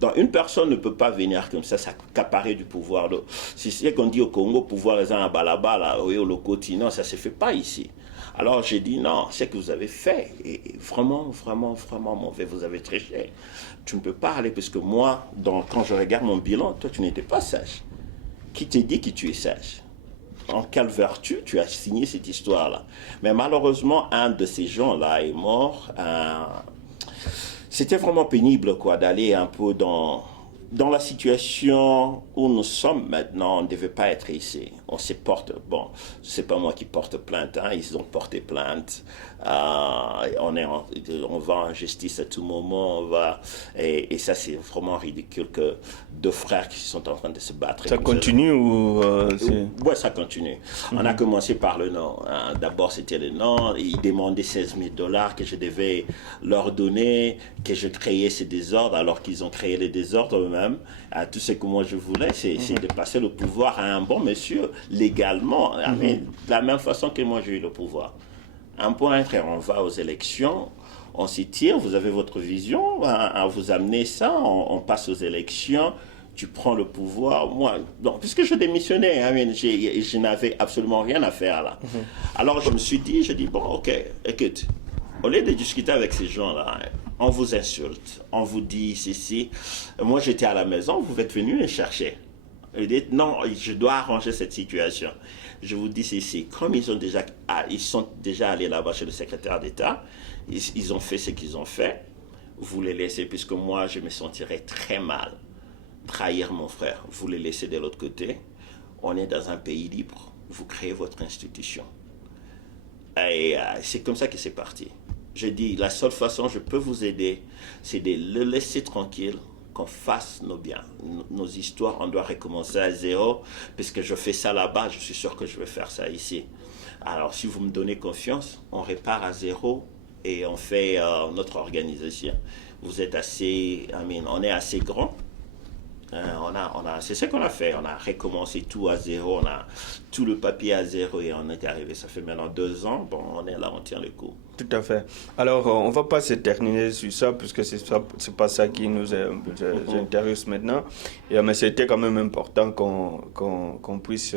Donc une personne ne peut pas venir comme ça s'accaparer du pouvoir. C'est ce qu'on dit au Congo, pouvoir les uns à balabala, au Lokoti, non, ça ne se fait pas ici. Alors j'ai dit non, ce que vous avez fait est vraiment, vraiment, vraiment mauvais, vous avez triché. Tu ne peux pas aller, parce que moi, quand je regarde mon bilan, toi tu n'étais pas sage. Qui t'a dit que tu es sage? En quelle vertu tu as signé cette histoire-là? Mais malheureusement, un de ces gens-là est mort. C'était vraiment pénible d'aller un peu dans la situation où nous sommes maintenant. On ne devait pas être ici. On se porte, bon, c'est pas moi qui porte plainte, ils ont porté plainte. On va en justice à tout moment. Et ça, c'est vraiment ridicule que deux frères qui sont en train de se battre. Ça continue ou ouais, ça continue. On a commencé par le nom. D'abord, c'était le nom. Ils demandaient $16,000 que je devais leur donner, que je créais ces désordres, alors qu'ils ont créé les désordres eux-mêmes. Tout ce que moi je voulais, c'est de passer le pouvoir à un bon monsieur, légalement, de la même façon que moi j'ai eu le pouvoir. Un point, on va aux élections, on s'y tire, vous avez votre vision, vous amenez ça, on passe aux élections, tu prends le pouvoir. Moi, puisque je démissionnais, je n'avais absolument rien à faire là. Alors je me suis dit, bon, ok, écoute, au lieu de discuter avec ces gens-là, on vous insulte, on vous dit ceci. Moi, j'étais à la maison, vous êtes venus me chercher. Vous dites, non, je dois arranger cette situation. Je vous dis ceci, comme ils sont déjà allés là-bas chez le secrétaire d'État, ils ont fait ce qu'ils ont fait, vous les laissez, puisque moi, je me sentirais très mal. Trahir mon frère, vous les laissez de l'autre côté. On est dans un pays libre, vous créez votre institution. Et c'est comme ça que c'est parti. Je dis, la seule façon je peux vous aider, c'est de le laisser tranquille, qu'on fasse nos biens, nos histoires. On doit recommencer à zéro, puisque je fais ça là-bas, je suis sûr que je vais faire ça ici. Alors, si vous me donnez confiance, on repart à zéro et on fait notre organisation. Vous êtes on est assez grand. C'est ce qu'on a fait. On a recommencé tout à zéro. On a tout le papier à zéro et on est arrivé. Ça fait maintenant 2 ans. Bon, on est là, on tient le coup. Tout à fait. Alors, on ne va pas s'éterniser sur ça, puisque c'est pas ça qui nous intéresse maintenant. Mais c'était quand même important qu'on puisse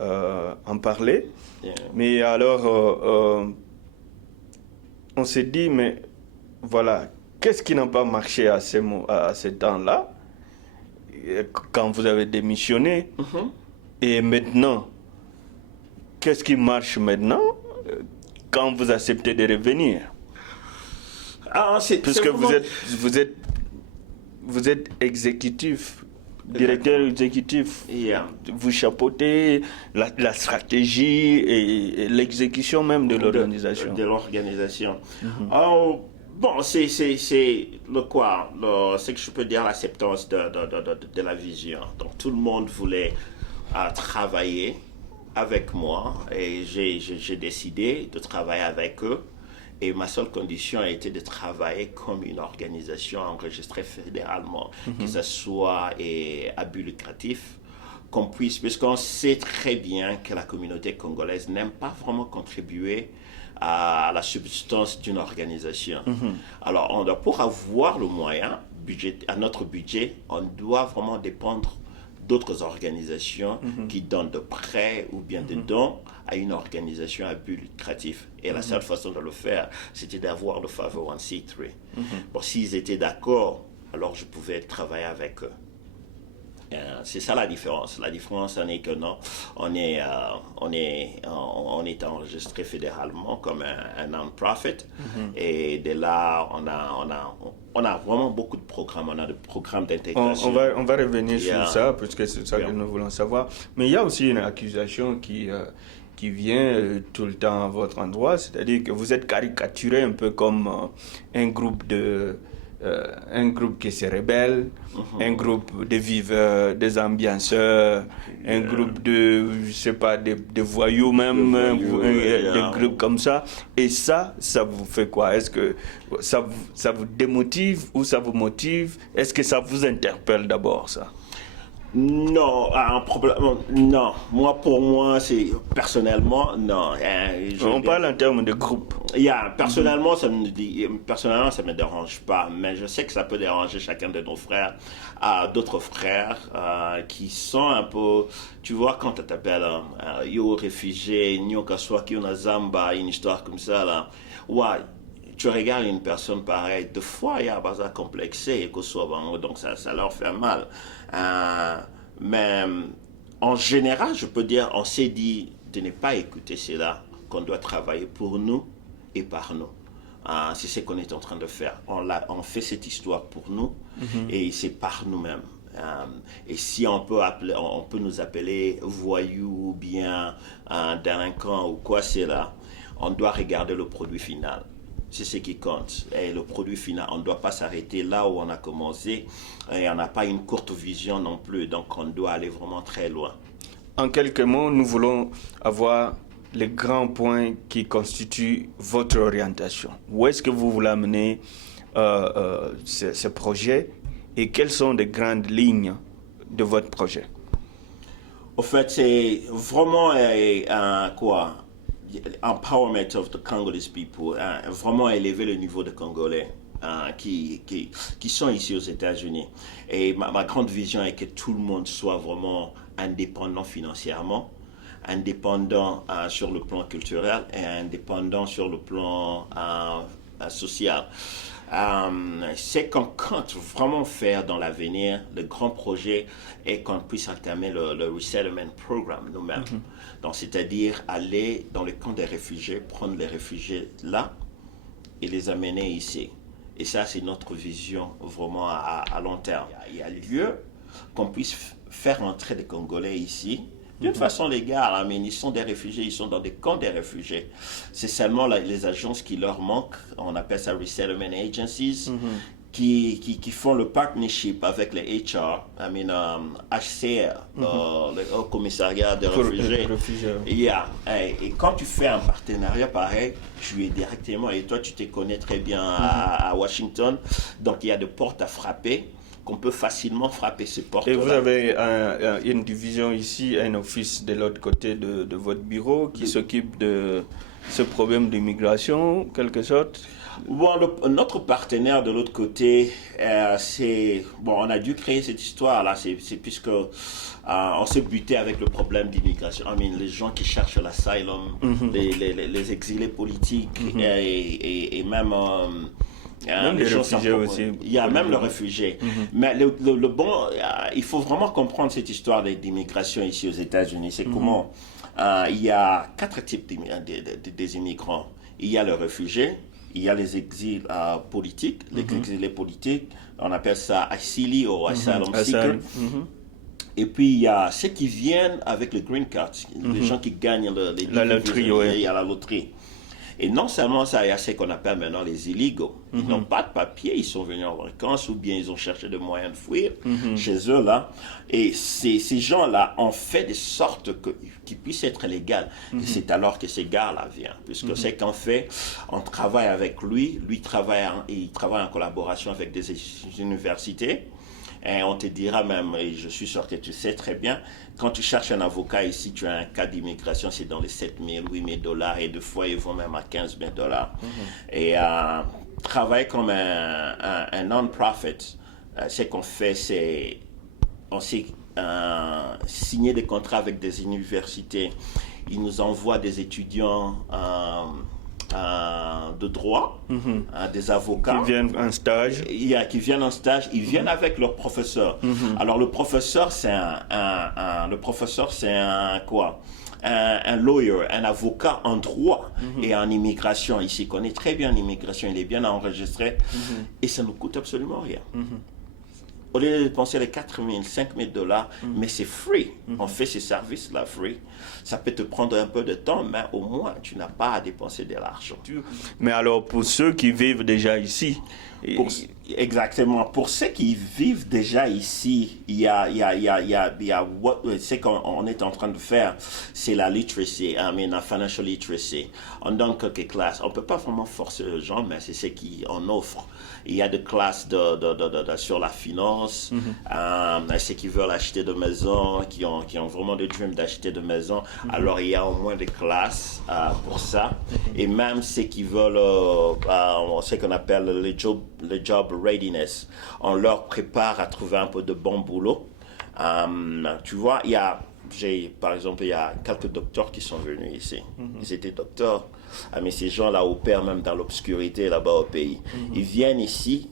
en parler. Yeah. Mais alors, on s'est dit, mais voilà, qu'est-ce qui n'a pas marché à ce temps-là, quand vous avez démissionné, et maintenant, qu'est-ce qui marche maintenant quand vous acceptez de revenir? Puisque vous êtes exécutif, directeur exécutif, vous chapeautez la stratégie et l'exécution même de l'organisation. De l'organisation. Bon, c'est ce que je peux dire, l'acceptance de la vision. Donc tout le monde voulait travailler avec moi et j'ai décidé de travailler avec eux. Et ma seule condition a été de travailler comme une organisation enregistrée fédéralement, que ce soit à but lucratif, qu'on puisse, puisqu'on sait très bien que la communauté congolaise n'aime pas vraiment contribuer à la substance d'une organisation. Alors, pour avoir le moyen, à notre budget, on doit vraiment dépendre d'autres organisations qui donnent de prêts ou bien de dons à une organisation à but lucratif. Et la seule façon de le faire, c'était d'avoir le 501c3. Bon, s'ils étaient d'accord, alors je pouvais travailler avec eux. C'est ça la différence. La différence en est que non, on est enregistré fédéralement comme un non-profit. Et de là, on a vraiment beaucoup de programmes. On a des programmes d'intégration. On va revenir sur ça, parce que c'est ça que nous voulons savoir. Mais il y a aussi une accusation qui vient tout le temps à votre endroit, c'est-à-dire que vous êtes caricaturé un peu comme un groupe qui se rebelle, un groupe de viveurs, des ambianceurs, un groupe de, je sais pas, de voyous même, des groupes comme ça. Et ça vous fait quoi? Est-ce que ça vous démotive ou ça vous motive? Est-ce que ça vous interpelle d'abord, ça? Non, un problème. Non, pour moi, c'est personnellement, non. On parle en termes de groupe. Personnellement, ça me dérange pas, mais je sais que ça peut déranger chacun de nos frères, d'autres frères qui sont un peu, tu vois, quand tu t'appelles yo réfugié, nyoka swaki una zamba, une histoire comme ça là, ouais. Tu regardes une personne pareille, deux fois il y a un bazar complexé et que soit donc ça leur fait mal. Mais en général, je peux dire, on s'est dit de ne pas écouter cela, qu'on doit travailler pour nous et par nous. C'est ce qu'on est en train de faire. On fait cette histoire pour nous et c'est par nous-mêmes. Et si on peut nous appeler voyous ou bien délinquants ou quoi c'est là, on doit regarder le produit final. C'est ce qui compte. Et le produit final, on ne doit pas s'arrêter là où on a commencé. Et on n'a pas une courte vision non plus. Donc, on doit aller vraiment très loin. En quelques mots, nous voulons avoir les grands points qui constituent votre orientation. Où est-ce que vous voulez amener ce projet et quelles sont les grandes lignes de votre projet? En fait, c'est vraiment empowerment of the Congolese people, vraiment élever le niveau des Congolais qui sont ici aux États-Unis. Et ma grande vision est que tout le monde soit vraiment indépendant financièrement, indépendant sur le plan culturel et indépendant sur le plan social. C'est qu'on compte vraiment faire dans l'avenir, le grand projet est qu'on puisse entamer le resettlement programme nous-mêmes. Donc, c'est-à-dire aller dans les camps des réfugiés, prendre les réfugiés là et les amener ici. Et ça, c'est notre vision vraiment à long terme. Il y a lieu qu'on puisse faire entrer des Congolais ici d'une façon légale, mais ils sont des réfugiés, ils sont dans des camps des réfugiés. C'est seulement les agences qui leur manquent, on appelle ça Resettlement Agencies, qui font le partnership avec les HR, HCR, le Haut Commissariat des réfugiés. Et quand tu fais un partenariat pareil, tu es directement, et toi tu te connais très bien à Washington, donc il y a des portes à frapper. Qu'on peut facilement frapper ces portes-là. Et vous avez une division ici, un office de l'autre côté de votre bureau qui s'occupe de ce problème d'immigration, quelque sorte? Bon, notre partenaire de l'autre côté, on a dû créer cette histoire-là, c'est puisque on s'est buté avec le problème d'immigration. Les gens qui cherchent l'asylum, les exilés politiques et même... même les réfugiés aussi. Il y a même le réfugié. Mais le bon, il faut vraiment comprendre cette histoire d'immigration ici aux États-Unis. C'est comment il y a 4 types des immigrants. Il y a le réfugié, il y a les exils politiques, les exilés politiques, on appelle ça asili ou asylum seeker. Et puis il y a ceux qui viennent avec le green card, les gens qui gagnent la loterie. Il y a la loterie. Et non seulement ça, il y a ce qu'on appelle maintenant les illégaux. Ils n'ont pas de papier, ils sont venus en vacances ou bien ils ont cherché des moyens de fuir chez eux là. Et ces gens-là ont fait de sorte qu'ils puissent être légaux. Et c'est alors que ces gars-là viennent. Puisque c'est qu'en fait, on travaille avec lui il travaille en collaboration avec des universités. Et on te dira même, et je suis sûr que tu sais très bien, quand tu cherches un avocat ici, tu as un cas d'immigration, c'est dans les 7 000, 8 000 dollars, et des fois, ils vont même à 15 000 dollars. Et travailler comme un non-profit, ce qu'on fait, c'est, on s'est signé des contrats avec des universités. Ils nous envoient des étudiants de droit, des avocats. Qui viennent en stage. Qui viennent en stage, ils viennent avec leur professeur. Alors le professeur, c'est un lawyer, un avocat en droit et en immigration. Il s'y connaît très bien en immigration, il est bien enregistré et ça ne coûte absolument rien. Au lieu de dépenser les 4 000, 5 000 $, mais c'est free. On fait ces services-là free. Ça peut te prendre un peu de temps, mais au moins, tu n'as pas à dépenser de l'argent. Mais alors, pour ceux qui vivent déjà ici... Exactement. Pour ceux qui vivent déjà ici, ce qu'on est en train de faire, c'est la literacy, la financial literacy. On donne quelques classes. On ne peut pas vraiment forcer les gens, mais c'est ce qu'on offre. Il y a des classes sur la finance, ceux qui veulent acheter de maison, qui ont vraiment le dream d'acheter de maison. Alors il y a au moins des classes pour ça. Et même ceux qui veulent ce qu'on appelle le job readiness, on leur prépare à trouver un peu de bon boulot. Tu vois, par exemple, il y a quelques docteurs qui sont venus ici. Ils étaient docteurs, mais ces gens-là opèrent même dans l'obscurité là-bas au pays. Ils viennent ici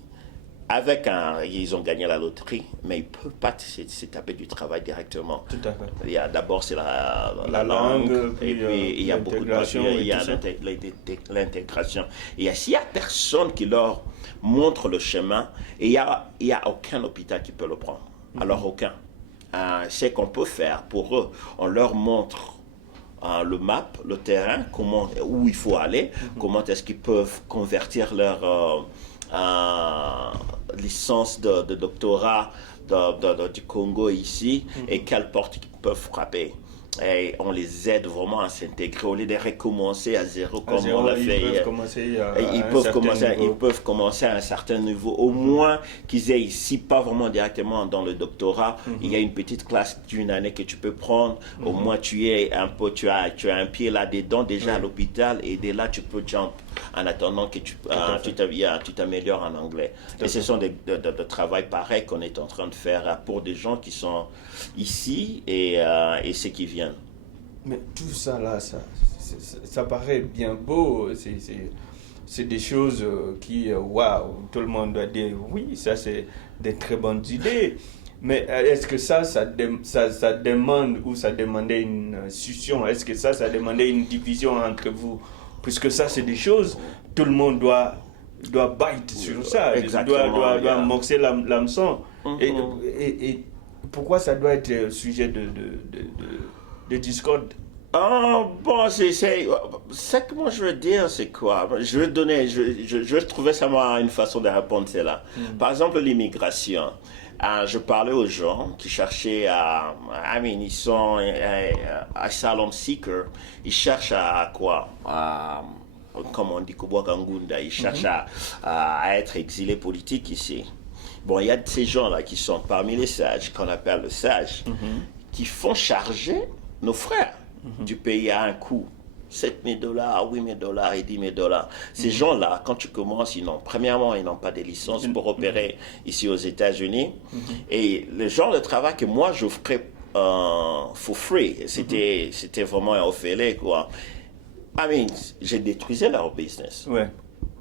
ils ont gagné la loterie, mais ils ne peuvent pas se taper du travail directement. Tout à fait. D'abord, c'est la langue, et puis il y a beaucoup de papiers, il y a l'intégration. Et s'il n'y a personne qui leur montre le chemin, et il n'y a aucun hôpital qui peut le prendre. Alors aucun. Ce qu'on peut faire pour eux, on leur montre le map, le terrain, où il faut aller, comment est-ce qu'ils peuvent convertir leur licence de doctorat du Congo ici et quelles portes ils peuvent frapper. Et on les aide vraiment à s'intégrer au lieu de recommencer à zéro comme on l'a fait hier. Ils peuvent commencer à un certain niveau, au moins qu'ils aient ici pas vraiment directement dans le doctorat. Il y a une petite classe d'une année que tu peux prendre, au moins tu as un pied là-dedans déjà à l'hôpital et dès là tu peux jump en attendant que tu t'améliores en anglais. Et ce sont des travail pareil qu'on est en train de faire pour des gens qui sont ici et ceux qui viennent. Mais tout ça là, ça paraît bien beau, c'est des choses qui, waouh, tout le monde doit dire oui, ça c'est des très bonnes idées. Mais est-ce que ça demande ou ça demandait une scission? Est-ce que ça demandait une division entre vous? Puisque ça c'est des choses, tout le monde doit bite sur ça, doit morcer l'hameçon. Et pourquoi ça doit être sujet de discorde? Ce que moi je veux dire, c'est quoi? Je vais trouver ça moi une façon de répondre cela. Par exemple, l'immigration. Je parlais aux gens qui cherchaient ils sont asylum seekers, ils cherchent à quoi? Comme on dit, ils cherchent à être exilés politiques ici. Bon, il y a de ces gens-là qui sont parmi les sages, qu'on appelle les sages, qui font charger nos frères du pays à un coût. 7 000 $, 8 000 $ et 10 000 $. Ces gens-là, quand tu commences, premièrement, ils n'ont pas de licence pour opérer ici aux États-Unis. Et le genre de travail que moi, j'offrais for free, c'était vraiment un offert, quoi. Je détruisais leur business. Ouais.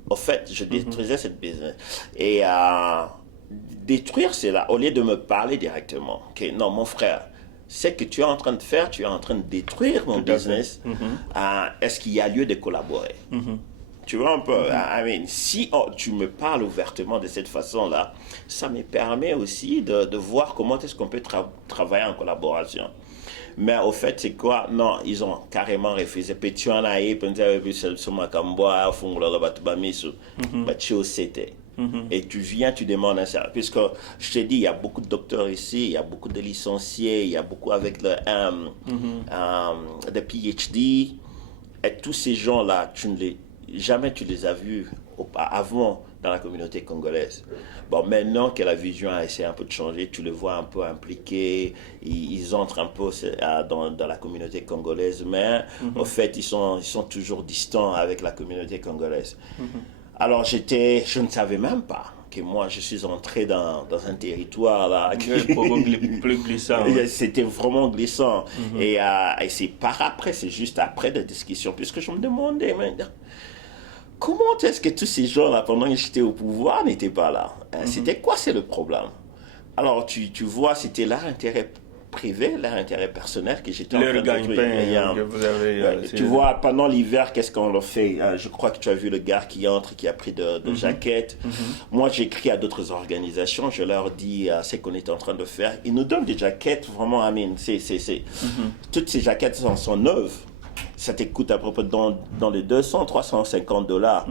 Au fait, je détruisais cette business. Et détruire cela, au lieu de me parler directement. Okay, non, mon frère, ce que tu es en train de faire, tu es en train de détruire mon business. Est-ce qu'il y a lieu de collaborer? Tu vois un peu, si tu me parles ouvertement de cette façon-là, ça me permet aussi de voir comment est-ce qu'on peut travailler en collaboration. Mais au fait, c'est quoi? Non, ils ont carrément refusé. Et tu viens, tu demandes un salaire. Puisque je te dis, il y a beaucoup de docteurs ici, il y a beaucoup de licenciés, il y a beaucoup avec des PhD. Et tous ces gens-là, jamais tu les as vus avant dans la communauté congolaise. Bon, maintenant que la vision a essayé un peu de changer, tu les vois un peu impliqués, ils entrent un peu dans la communauté congolaise, mais au fait, ils sont toujours distants avec la communauté congolaise. Alors je ne savais même pas que moi je suis entré dans un territoire là plus glissant. C'était vraiment glissant. Et c'est juste après des discussions, puisque je me demandais, comment est-ce que tous ces gens-là, pendant que j'étais au pouvoir, n'étaient pas là? C'était quoi, c'est le problème? Alors, tu vois, c'était leur intérêt privé, leur intérêt personnel que j'étais en train de gagne-pain que vous avez. tu vois, pendant l'hiver, qu'est-ce qu'on leur fait? Je crois que tu as vu le gars qui entre, qui a pris de jaquettes. Moi, j'écris à d'autres organisations, je leur dis ce qu'on est en train de faire. Ils nous donnent des jaquettes, vraiment, toutes ces jaquettes sont neuves. Ça te coûte à peu près dans les 200-350$.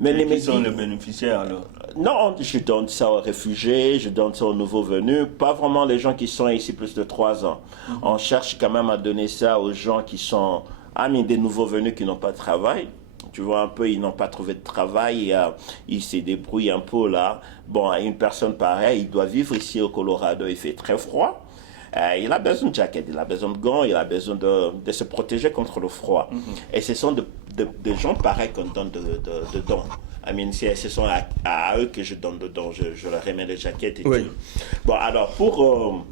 Mais qui sont les bénéficiaires alors? Non, je donne ça aux réfugiés, je donne ça aux nouveaux venus, pas vraiment les gens qui sont ici plus de 3 ans. On cherche quand même à donner ça aux gens qui sont, des nouveaux venus qui n'ont pas de travail. Tu vois un peu, ils n'ont pas trouvé de travail, ils se débrouillent un peu là. Bon, une personne pareille, il doit vivre ici au Colorado, il fait très froid. Il a besoin de jaquette, il a besoin de gants, il a besoin de se protéger contre le froid. Et ce sont des gens pareils qu'on donne de dons. Ce sont à eux que je donne de dons. Je leur remets les jaquettes et tout. Bon, alors, pour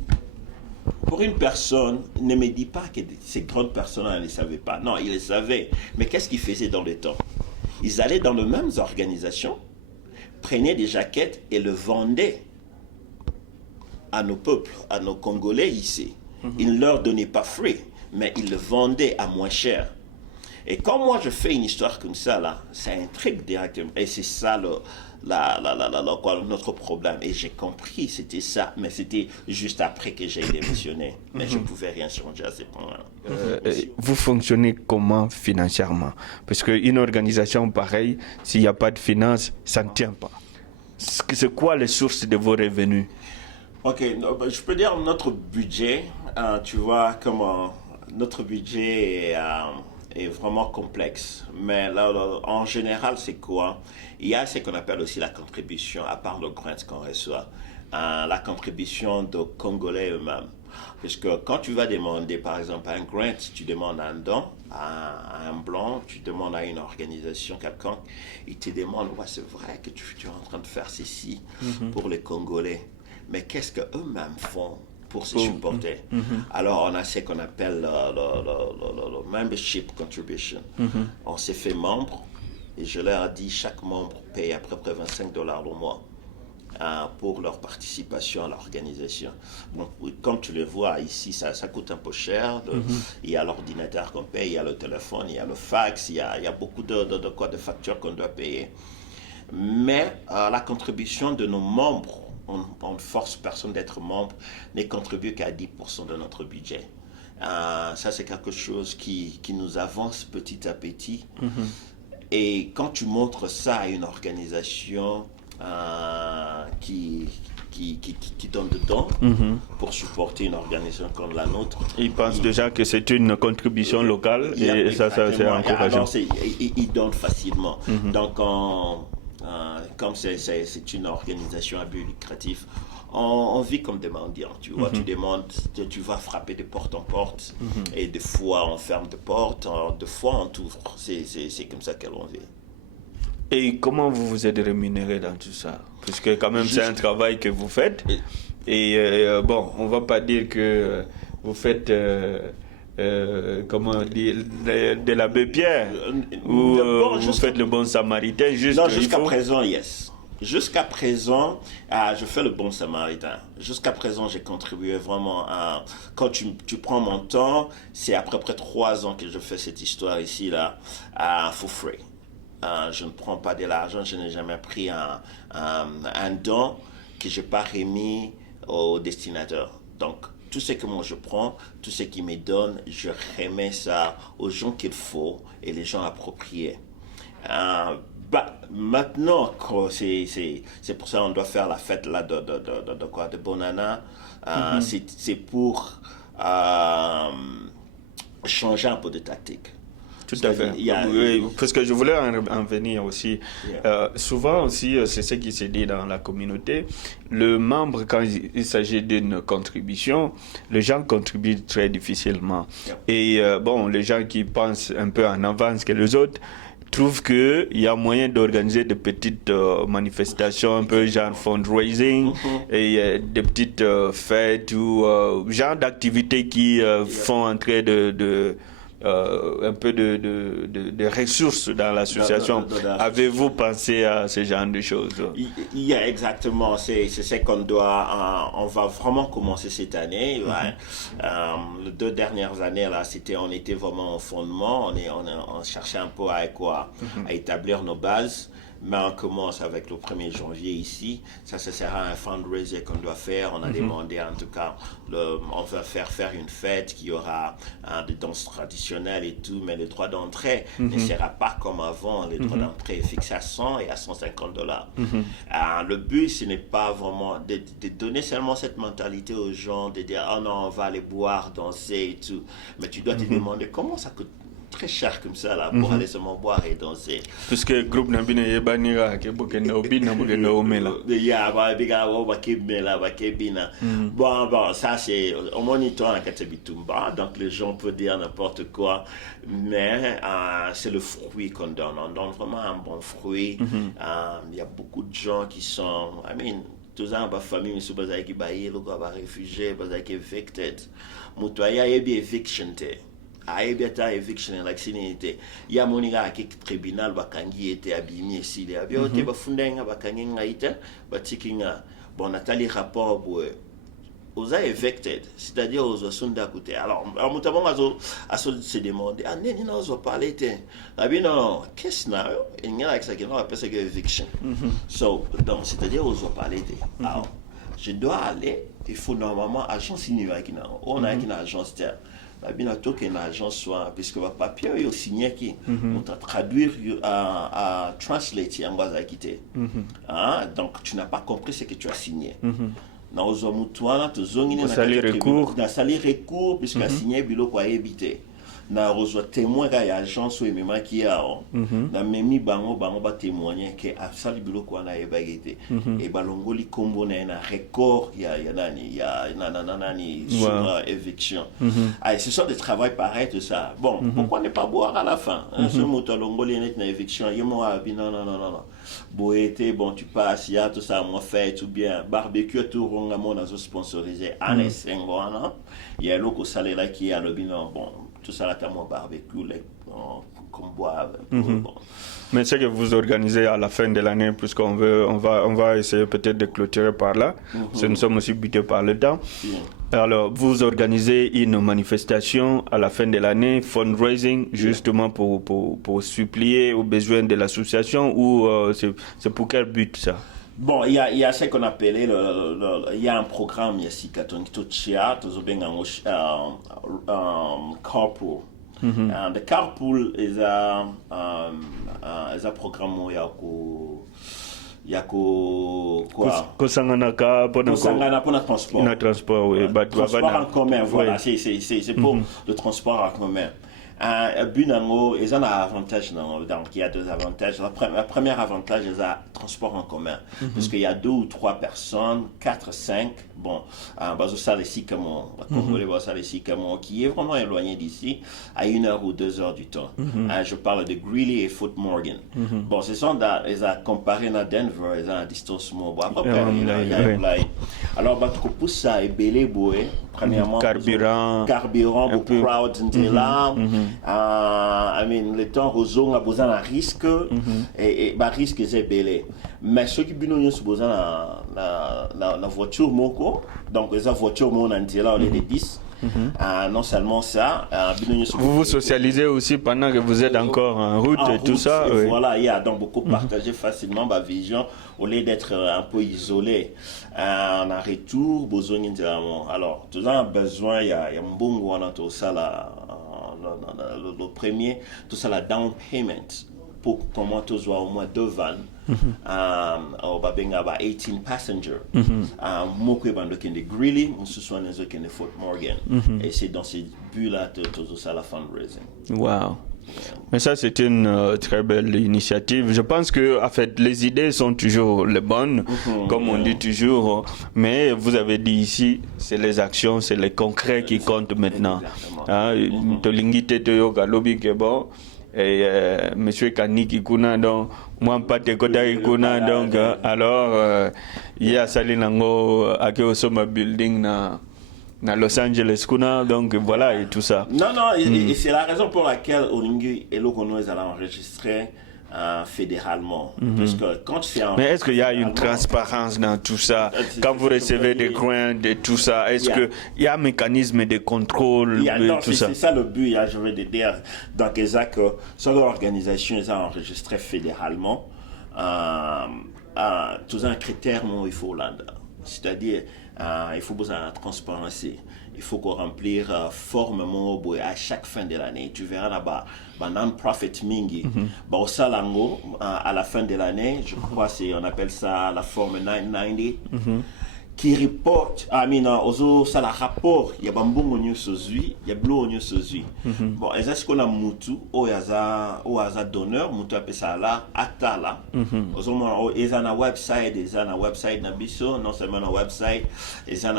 une personne, ne me dis pas que ces grandes personnes ne les savaient pas. Non, ils les savaient. Mais qu'est-ce qu'ils faisaient dans le temps? Ils allaient dans les mêmes organisations, prenaient des jaquettes et le vendaient à nos peuples, à nos Congolais ici. Ils ne leur donnaient pas free, mais ils le vendaient à moins cher. Et quand moi je fais une histoire comme ça, là, ça intrigue directement. Et c'est ça notre problème. Et j'ai compris, c'était ça. Mais c'était juste après que j'ai démissionné. Mais je ne pouvais rien changer à ce point-là. Vous fonctionnez comment financièrement? Parce qu'une organisation pareille, s'il n'y a pas de finances, ça ne tient pas. C'est quoi les sources de vos revenus? Ok, je peux dire notre budget, tu vois, comment notre budget est vraiment complexe. Mais là, en général, c'est quoi? Il y a ce qu'on appelle aussi la contribution, à part le grant qu'on reçoit, la contribution de Congolais eux-mêmes. Parce que quand tu vas demander, par exemple, un grant, tu demandes un don à un blanc, tu demandes à une organisation quelconque, ils te demandent, ouais, c'est vrai que tu es en train de faire ceci pour les Congolais. Mais qu'est-ce qu'eux-mêmes font pour se supporter? Alors, on a ce qu'on appelle le membership contribution. On s'est fait membre et je leur ai dit chaque membre paye à peu près $25 le mois pour leur participation à l'organisation. Donc, comme tu le vois ici, ça coûte un peu cher. Il y a l'ordinateur qu'on paye, il y a le téléphone, il y a le fax, il y a beaucoup de factures qu'on doit payer. Mais la contribution de nos membres, on ne force personne d'être membre, ne contribue qu'à 10% de notre budget. Ça, c'est quelque chose qui nous avance petit à petit. Et quand tu montres ça à une organisation qui donne de dons pour supporter une organisation comme la nôtre, ils pensent déjà que c'est une contribution locale et ça c'est encourageant. Alors, ils donnent facilement. Donc, comme c'est une organisation à but lucratif, on vit comme des mendiants, tu vois. Tu demandes, tu vas frapper de porte en porte, et des fois on ferme des portes, des fois on t'ouvre. C'est comme ça que l'on vit. Et comment vous vous êtes rémunéré dans tout ça? Parce que quand même c'est un travail que vous faites. Et bon, on va pas dire que vous faites... comment dire, de l'abbé Pierre ou vous faites le bon samaritain jusqu'à présent, yes. Jusqu'à présent, je fais le bon samaritain. Jusqu'à présent, j'ai contribué vraiment à... Quand tu prends mon temps, c'est à peu près 3 ans que je fais cette histoire ici, là, for free. Je ne prends pas de l'argent, je n'ai jamais pris un don que je n'ai pas remis au destinataire. Donc, tout ce que moi je prends, tout ce qu'ils me donnent, je remets ça aux gens qu'il faut et les gens appropriés. Maintenant, c'est pour ça qu'on doit faire la fête là de Bonana. C'est pour changer un peu de tactique. Tout à fait. Parce que je voulais en venir aussi. Souvent aussi, c'est ce qui se dit dans la communauté. Le membre, quand il s'agit d'une contribution, les gens contribuent très difficilement. Et bon, les gens qui pensent un peu en avance que les autres trouvent qu'il y a moyen d'organiser de petites manifestations, un peu genre fundraising, et des petites fêtes ou genre d'activités qui font entrer un peu de ressources dans l'association. Avez-vous pensé à ce genre de choses? Yeah, exactement. C'est ce qu'on doit. On va vraiment commencer cette année. Les 2 dernières années là, on était vraiment au fondement. On cherchait un peu à établir nos bases. Mais on commence avec le 1er janvier ici. Ça sera un fundraiser qu'on doit faire. On a demandé, en tout cas, on va faire une fête qui aura des danses traditionnelles et tout, mais le droit d'entrée ne sera pas comme avant. Le droit d'entrée est fixé à 100 et à $150. Le but, ce n'est pas vraiment de donner seulement cette mentalité aux gens, de dire, oh non, on va aller boire, danser et tout. Mais tu dois te demander comment ça coûte très cher comme ça là pour aller seulement boire et danser. Puisque le groupe n'a pas été bon, ça c'est au moniteur en Katabitumba, donc les gens peuvent dire n'importe quoi, mais c'est le fruit qu'on donne. On donne vraiment un bon fruit. Il y a beaucoup de gens qui sont, tous en bas famille, mais souvent qui baillent, les réfugiés, qui evicted. Mutoya yebi eviction te. Aibeta eviction like sinite ya moninga ki tribunal bakangi était abimi ici les abio te bafundenga bakangi ngaita batikinga bon natali rapport aux evicted, c'est-à-dire aux sunda côté. Alors mutabon aso se demander neni na ozo parler te abino qu'est-ce na il y a avec ça qui on appelle ça eviction. So donc c'est-à-dire aux parler te. Alors je dois aller, il faut normalement agence signer avec on a une agence terre. Bientôt qu'une agence soit, puisque le papier est signé qui, on t'a traduire à translate en bas à quitter. Donc tu n'as pas compris ce que tu as signé. Dans les mutuana, tu as sali recours puisque a signé bilo pour éviter. Na reçoit témoin à l'agence ou même qui a na memi bango ba témoigner que a sali bilo ko na ebagité et balongoli kombo na record ya nani sur éviction. Ce sont des travail pareil tout ça. Bon, pourquoi ne pas boire à la fin? Ce moto longoli net na éviction, yemo abi non. Boété, bon tu passes, il y a tout ça moi fait tout bien barbecue tout ronga mon azo sponsorisé ane sengwana. Il y a loko salé là qui a le bilan bon tout ça là mon barbecue qu'on boit. Mais c'est que vous organisez à la fin de l'année, puisqu'on va essayer peut-être de clôturer par là. Nous sommes aussi butés par le temps. Alors, vous organisez une manifestation à la fin de l'année, fundraising, justement pour supplier aux besoins de l'association, ou c'est pour quel but ça? Bon, il y a ce qu'on appelait il y a un programme ici carpool. The carpool is a programme kusangana pour transport en commun, voilà, c'est pour le transport en commun. Bunango, ils ont un avantage, donc il y a 2 avantages. Le premier avantage, c'est le transport en commun. Parce qu'il y a 2 ou 3 personnes, 4, 5, bon, qui est vraiment éloigné d'ici, à 1 heure ou 2 heures du temps. Je parle de Greeley et Fort Morgan. Bon, ce sont ils ont comparé à Denver, ils ont une distance moins. Alors, pour ça, et belé boé, premièrement, carburant, beaucoup crowd, là. Le temps rosong a besoin d'un risque et risque c'est belé. Mais ceux qui ont besoin la voiture moko, donc les voitures mon là on est des 10. Non seulement ça, vous socialisez aussi pendant que vous êtes encore en route et tout ça. Et voilà, il y a donc beaucoup partagé facilement ma vision au lieu d'être un peu isolé. En retour, besoin d'intervention. Alors, tout ça besoin, il y a un bon goût tout ça là. Le premier, tout ça la down payment pour comment tu vois au moins 2 vannes. Au babenga ba 18 passengers. Moko bando kende Greeley, musu swana zo kende Fort Morgan. Et c'est dans ces buts là tout ça la fundraising. Wow. Mais ça, c'est une très belle initiative. Je pense que, en fait, les idées sont toujours les bonnes, comme on dit toujours. Mais vous avez dit ici, c'est les actions, c'est les concrets qui comptent maintenant. Tolingite toyoka lobby que bon. Et monsieur Kaniki Kuna, donc, moi, pas de Kota Kuna, donc, alors, il y a Salinango, à Keosoma Building, à Los Angeles kuna, donc voilà et tout ça. Non, et c'est la raison pour laquelle Olingi et Logonoise allaient enregistrer fédéralement. Parce que quand tu fais Mais est-ce qu'il y a une transparence dans tout ça? Quand vous recevez des coins de tout ça, est-ce qu'il y a un mécanisme de contrôle de tout ça? C'est ça le but, je veux dire. Donc, que sur l'organisation, ils ont enregistré fédéralement. Tous un critère, il faut là. C'est-à-dire, il faut besoin de transparence. Il faut qu'on remplisse formellement à chaque fin de l'année. Tu verras là-bas, non-profit mingi. Au Salango, à la fin de l'année, je crois on appelle ça la forme 990. Qui reporte, ça la rapport, il y a bambou on sozui, il y a bleu on sozui. Bon, est-ce qu'on a mutu, ou yaza donneur, mutu appelle ça là, atala. Ozo ils ont un website, na biso, non seulement un website, ils ont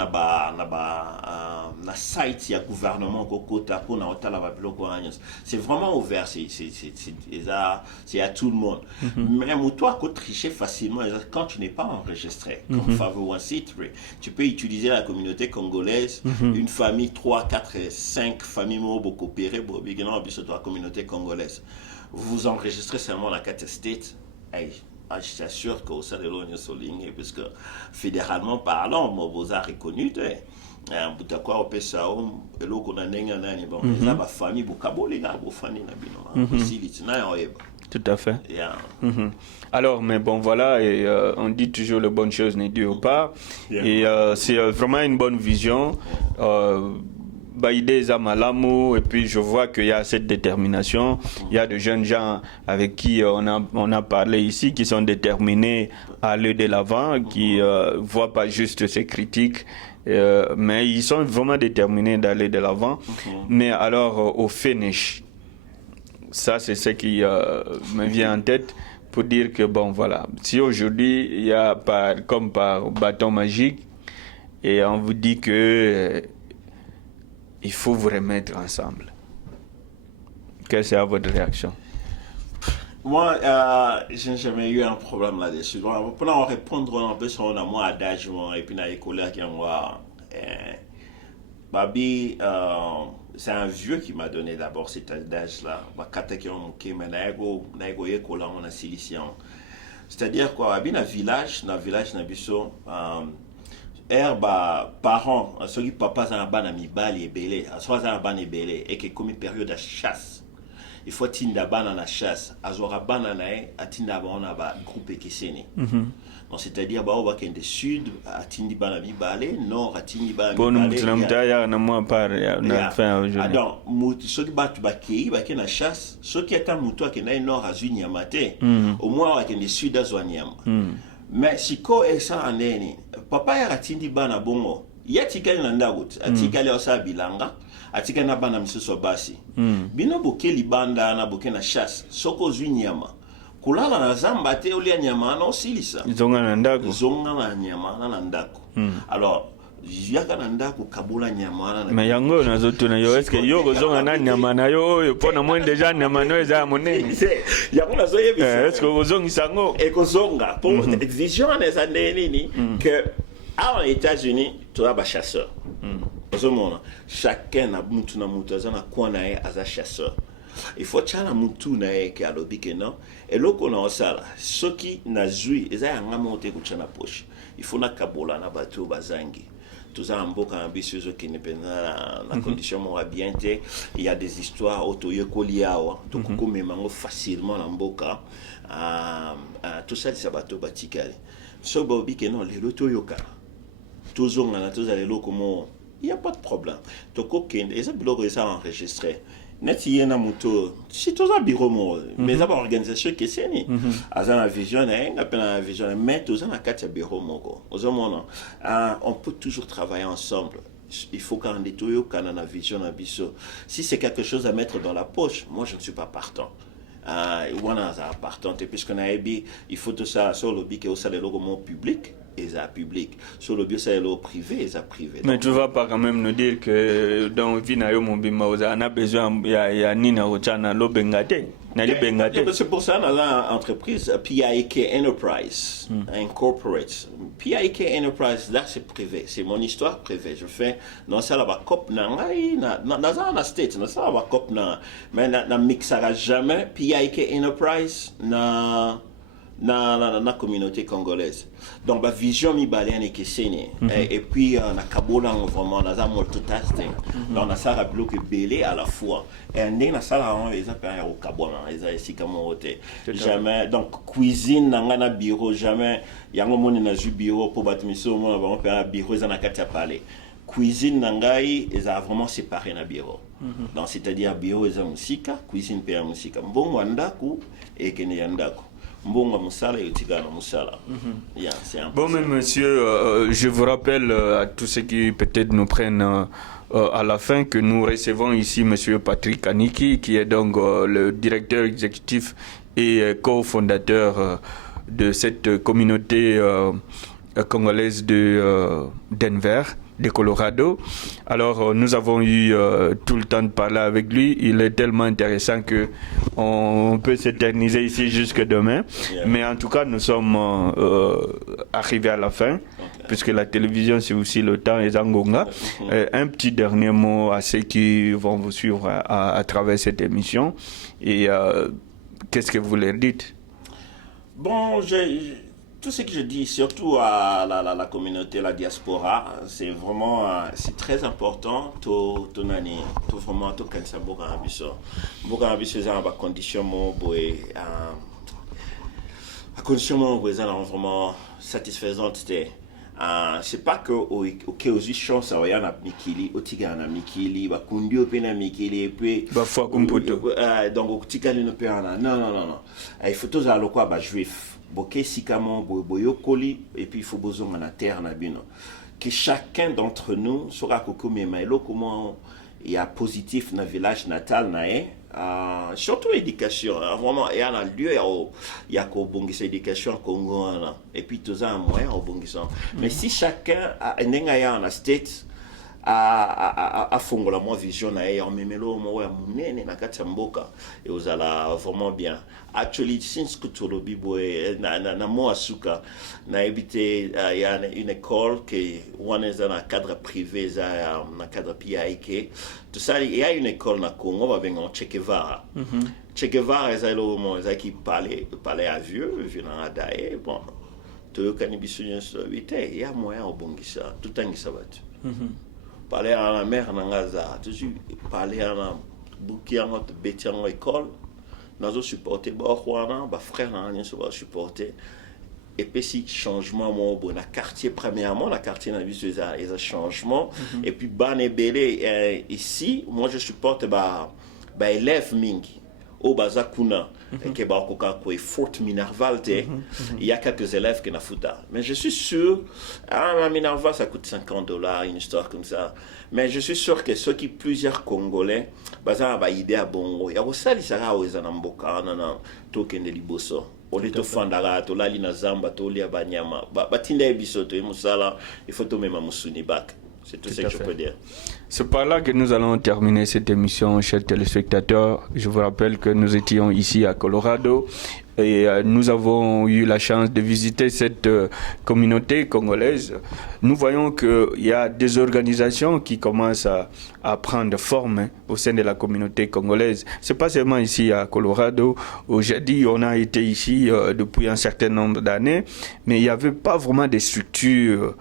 na site, il y a gouvernement kokota pour na otala ba bloko anyos. C'est vraiment ouvert, c'est à tout le monde. Mais mutu a tricher facilement quand tu n'es pas enregistré, comme Favre One C3. Tu peux utiliser la communauté congolaise, une famille, 3, 4, 5 familles beaucoup coopérées pour la communauté congolaise. Vous enregistrez seulement la 4 States. Je t'assure que ça de l'Union souligne, parce que fédéralement parlant, vous avez reconnu. Quoi, on peut ça, et l'eau qu'on a bon, les famille, tout à fait. Alors, mais bon, voilà, et on dit toujours les bonnes choses n'est due pas. Et c'est vraiment une bonne vision. Baïdé Zamalamu, et puis je vois qu'il y a cette détermination. Il y a de jeunes gens avec qui on a parlé ici, qui sont déterminés à aller de l'avant, qui ne voient pas juste ces critiques. Mais ils sont vraiment déterminés d'aller de l'avant. Mais alors, au finish, ça c'est ce qui me vient en tête pour dire que bon voilà, si aujourd'hui il y a comme par bâton magique et on vous dit que il faut vous remettre ensemble, quelle sera votre réaction? Moi, je n'ai jamais eu un problème là-dessus. Pour répondre un peu sur moi adage et puis les collègues qui ont Babi, c'est un vieux qui m'a donné d'abord cet adage-là. C'est-à-dire quoi, Babi, dans le village, parents, ceux qui papa ont un bal et belé, soit un ban et belé, et qui comme une période de chasse. Il faut tinda ban la chasse, azora ban a tinda ban a groupe qui s'est donc c'est-à-dire bah on va qu'il y sud à tindi ban a balé, nord à tindi ban pour nous ya na moi par na fin aujourd'hui. Donc ceux qui battent bakei ba na chasse, ceux qui attendent muto qui na nord à Zunyamate, au moins à qu'il sud à Zwanyama. Mais si ko esa anene papa ya tindi ban a bongo yatika na ndagut atika le osa bilanga atika na bana misuso basi bino bokeli banda na bokena chasse soko Zunyama kulala na zamba te olia nyama na osilisa zonga na ndako na ndako alors yaka na ndako kabula nyama na mais yango na zoto na yo est-ce que yo zonga na nyama na yo oyo pona moi déjà nyama no eza monene yango na zo yebi est-ce que ozongi sango et ko zonga pour exigeant les années ni que aux États-Unis tu as ba chasseur chacun na mutu na mutu azana kwa na aza chasseur. Il faut tchala mutu na eke alobi ke non et loko na osala soki na zui eza yanga monte ku tchala poche il faut na kabola na bato bazangi tous en mboka ambitieuse qui ne pena la condition mo bien te il y a des histoires otoye koliawa donc comme mango facilement na mboka tout ça c'est bato batikale so bobi ke non les lotoyoka tozonga na tozale loko mo il y a pas de problème donc aucun et ça blog ça enregistré net yena moto si tous un bureau mo mais d'abord organisation que c'est ni azana vision na pena vision mais tous na quatre bureau moko ozomona on peut toujours travailler ensemble. Il faut qu'on ait tout quand on a vision à biso. Si c'est quelque chose à mettre dans la poche, moi je ne suis pas partant. On a partant puisqu'on a il faut tout ça sur le bic et au salaire logo public et ça public. Sur le bio, c'est le privé et ça privé. Mais tu vas pas quand même nous dire que dans Vinayo Mobima, on a besoin, il y a Nina Ochana, l'Obengate. C'est pour ça que l'entreprise PIK Enterprise Incorporate. PIK Enterprise, là c'est privé, c'est mon histoire privée. Je fais dans ça là-bas cop dans la state, dans ça là-bas cop mais na mixera jamais PIK Enterprise na communauté congolaise. Donc la vision mi balien et kesene et puis na kabola vraiment na za multitasking. Donc na ça la bloc belé à la fois. Et na ça là on les appelle au kabola, ils a ici comme hôtel. Jamais donc cuisine na bureau jamais yango moni na ju bureau pour batimiso mo ba on peut bureau za na kati palais. Cuisine nangai ils a vraiment séparé na bureau. Donc c'est-à-dire bureau za musika, cuisine pe musika. Mbongo ndaku et kene yandaku. Bon, mais monsieur, je vous rappelle à tous ceux qui peut-être nous prennent à la fin que nous recevons ici monsieur Patrick Aniki, qui est donc le directeur exécutif et cofondateur de cette communauté congolaise de Denver, de Colorado. Alors nous avons eu tout le temps de parler avec lui. Il est tellement intéressant que on peut s'éterniser ici jusque demain. Mais en tout cas, nous sommes arrivés à la fin, puisque la télévision c'est aussi le temps et Zangonga. Un petit dernier mot à ceux qui vont vous suivre à travers cette émission. Et qu'est-ce que vous leur dites? Bon, tout ce que je dis, surtout à la communauté, la diaspora, c'est vraiment c'est très important. Tout vraiment tout quand ça beaucoup ambition. Beaucoup ambition c'est en condition vraiment satisfaisante. C'est pas que au chance ça y a mikili au tiga na mikili ba kundio pe na mikili et puis ba fois kumpoto donc au tiga le pe non il faut tous aller quoi ba juif boké sikamo boyokoli et puis il faut besoin na terre na bino que chacun d'entre nous sera kokomema elo comment il y a positif na village natal na surtout l'éducation, vraiment, il y a un lieu, il y a l'éducation au Congo, et puis tout ça, un moyen au Bongisa. Mais si chacun a un state, a fond la vision, on met le mot à mon na katamboka, et vous allez vraiment bien. Actually, since que tu le bibo, na mo asuka, na habité, il y a une école qui, on est dans un cadre privé, dans un cadre PIK. Tout ça, il y a une école na Congo, on va venir en Che Guevara. Che Guevara, ils qui parlaient à vieux, dans la dae, bon, tout le cannabis, il y a moyen au Bongisa, tout le temps qui s'abat. Parler à la mère Nangaza, toujours parler à la bouquin de bétian école, nous avons supporté, bah frère nous avons supporté. Et puis si changement mon bon, la quartier premièrement, la quartier n'a vu ces changements. Et puis ban et belé ici, moi je supporte bah élève mingi. Au Bazakuna, qui est Fort Minerval, il y a quelques élèves qui n'ont pas. Mais je suis sûr, à Minerval, ça coûte $50, une histoire comme ça. Mais je suis sûr que ceux qui, plusieurs Congolais, ont une idée à Bongo. Il y a aussi des gens qui ont un token de Liboso. On est au Fandara, on est au Zamba, on est à Banyama. Il faut tout même à Moussounibak. C'est tout ce que je peux dire. C'est par là que nous allons terminer cette émission, chers téléspectateurs. Je vous rappelle que nous étions ici à Colorado et nous avons eu la chance de visiter cette communauté congolaise. Nous voyons qu'il y a des organisations qui commencent à prendre forme au sein de la communauté congolaise. C'est pas seulement ici à Colorado. Aujourd'hui, on a été ici depuis un certain nombre d'années, mais il n'y avait pas vraiment de structures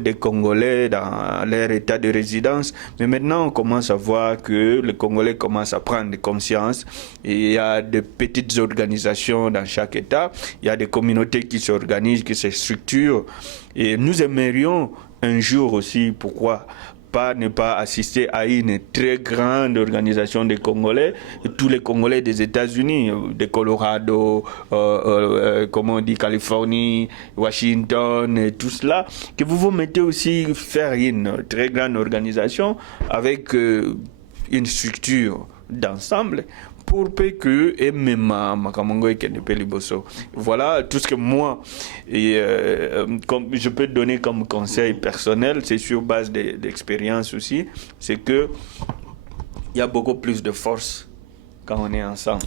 des Congolais dans leur état de résidence. Mais maintenant, on commence à voir que les Congolais commencent à prendre conscience. Et il y a des petites organisations dans chaque état. Il y a des communautés qui s'organisent, qui se structurent. Et nous aimerions un jour aussi, pourquoi ne pas assister à une très grande organisation des Congolais, tous les Congolais des États-Unis, de Colorado, comment on dit, Californie, Washington, et tout cela, que vous vous mettez aussi faire une très grande organisation avec une structure d'ensemble pour que et même makamongo et kenepe liboso. Voilà tout ce que moi comme je peux donner comme conseil personnel, c'est sur base d'expérience aussi, c'est que il y a beaucoup plus de force quand on est ensemble.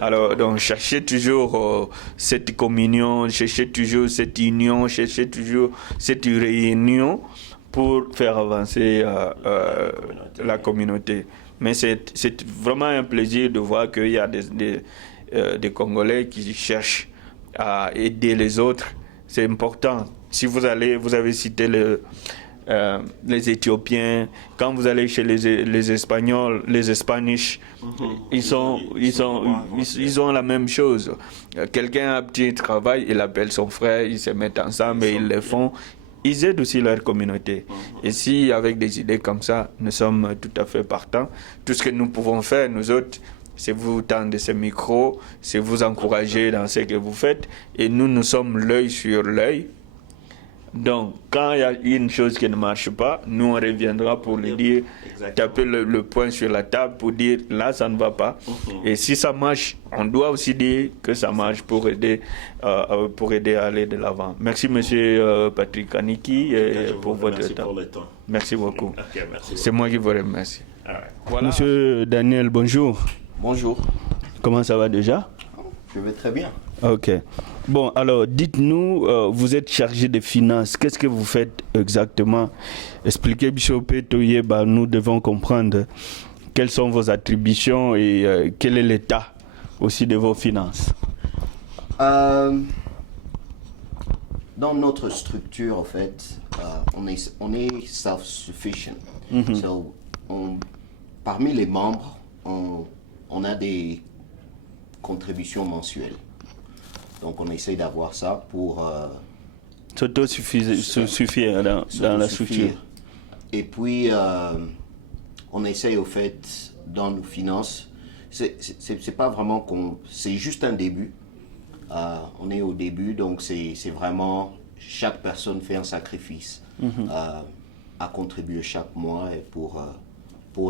Alors, donc, cherchez toujours cette communion, cherchez toujours cette union, cherchez toujours cette réunion pour faire avancer la communauté. Mais c'est vraiment un plaisir de voir qu'il y a des Congolais qui cherchent à aider les autres. C'est important. Si vous avez cité les Éthiopiens, quand vous allez chez les Espagnols, les Espanish, ils ont la même chose. Quelqu'un a un petit travail, il appelle son frère, ils se mettent ensemble et ils le font. Ils aident aussi leur communauté. Et si avec des idées comme ça, nous sommes tout à fait partants, tout ce que nous pouvons faire, nous autres, c'est vous tendre ce micro, c'est vous encourager dans ce que vous faites. Et nous sommes l'œil sur l'œil. Donc, quand il y a une chose qui ne marche pas, nous on reviendra pour le dire, taper le poing sur la table pour dire là ça ne va pas. Et si ça marche, on doit aussi dire que ça marche pour aider à aller de l'avant. Merci monsieur Patrick Kaniki pour votre temps. Merci beaucoup. Okay, merci. C'est moi qui vous remercie. Right. Voilà. Monsieur Daniel, bonjour. Bonjour. Comment ça va déjà? Je vais très bien. Ok. Bon, alors, dites-nous, vous êtes chargé des finances. Qu'est-ce que vous faites exactement? Expliquez, Bishop Toyeba, nous devons comprendre quelles sont vos attributions et quel est l'état aussi de vos finances. Dans notre structure, en fait, on est self-sufficient. So, parmi les membres, on a des contributions mensuelles. Donc on essaye d'avoir ça pour s'autosuffire dans la structure. Et puis on essaye au fait dans nos finances. C'est pas vraiment c'est juste un début. On est au début, donc c'est vraiment chaque personne fait un sacrifice à contribuer chaque mois et pour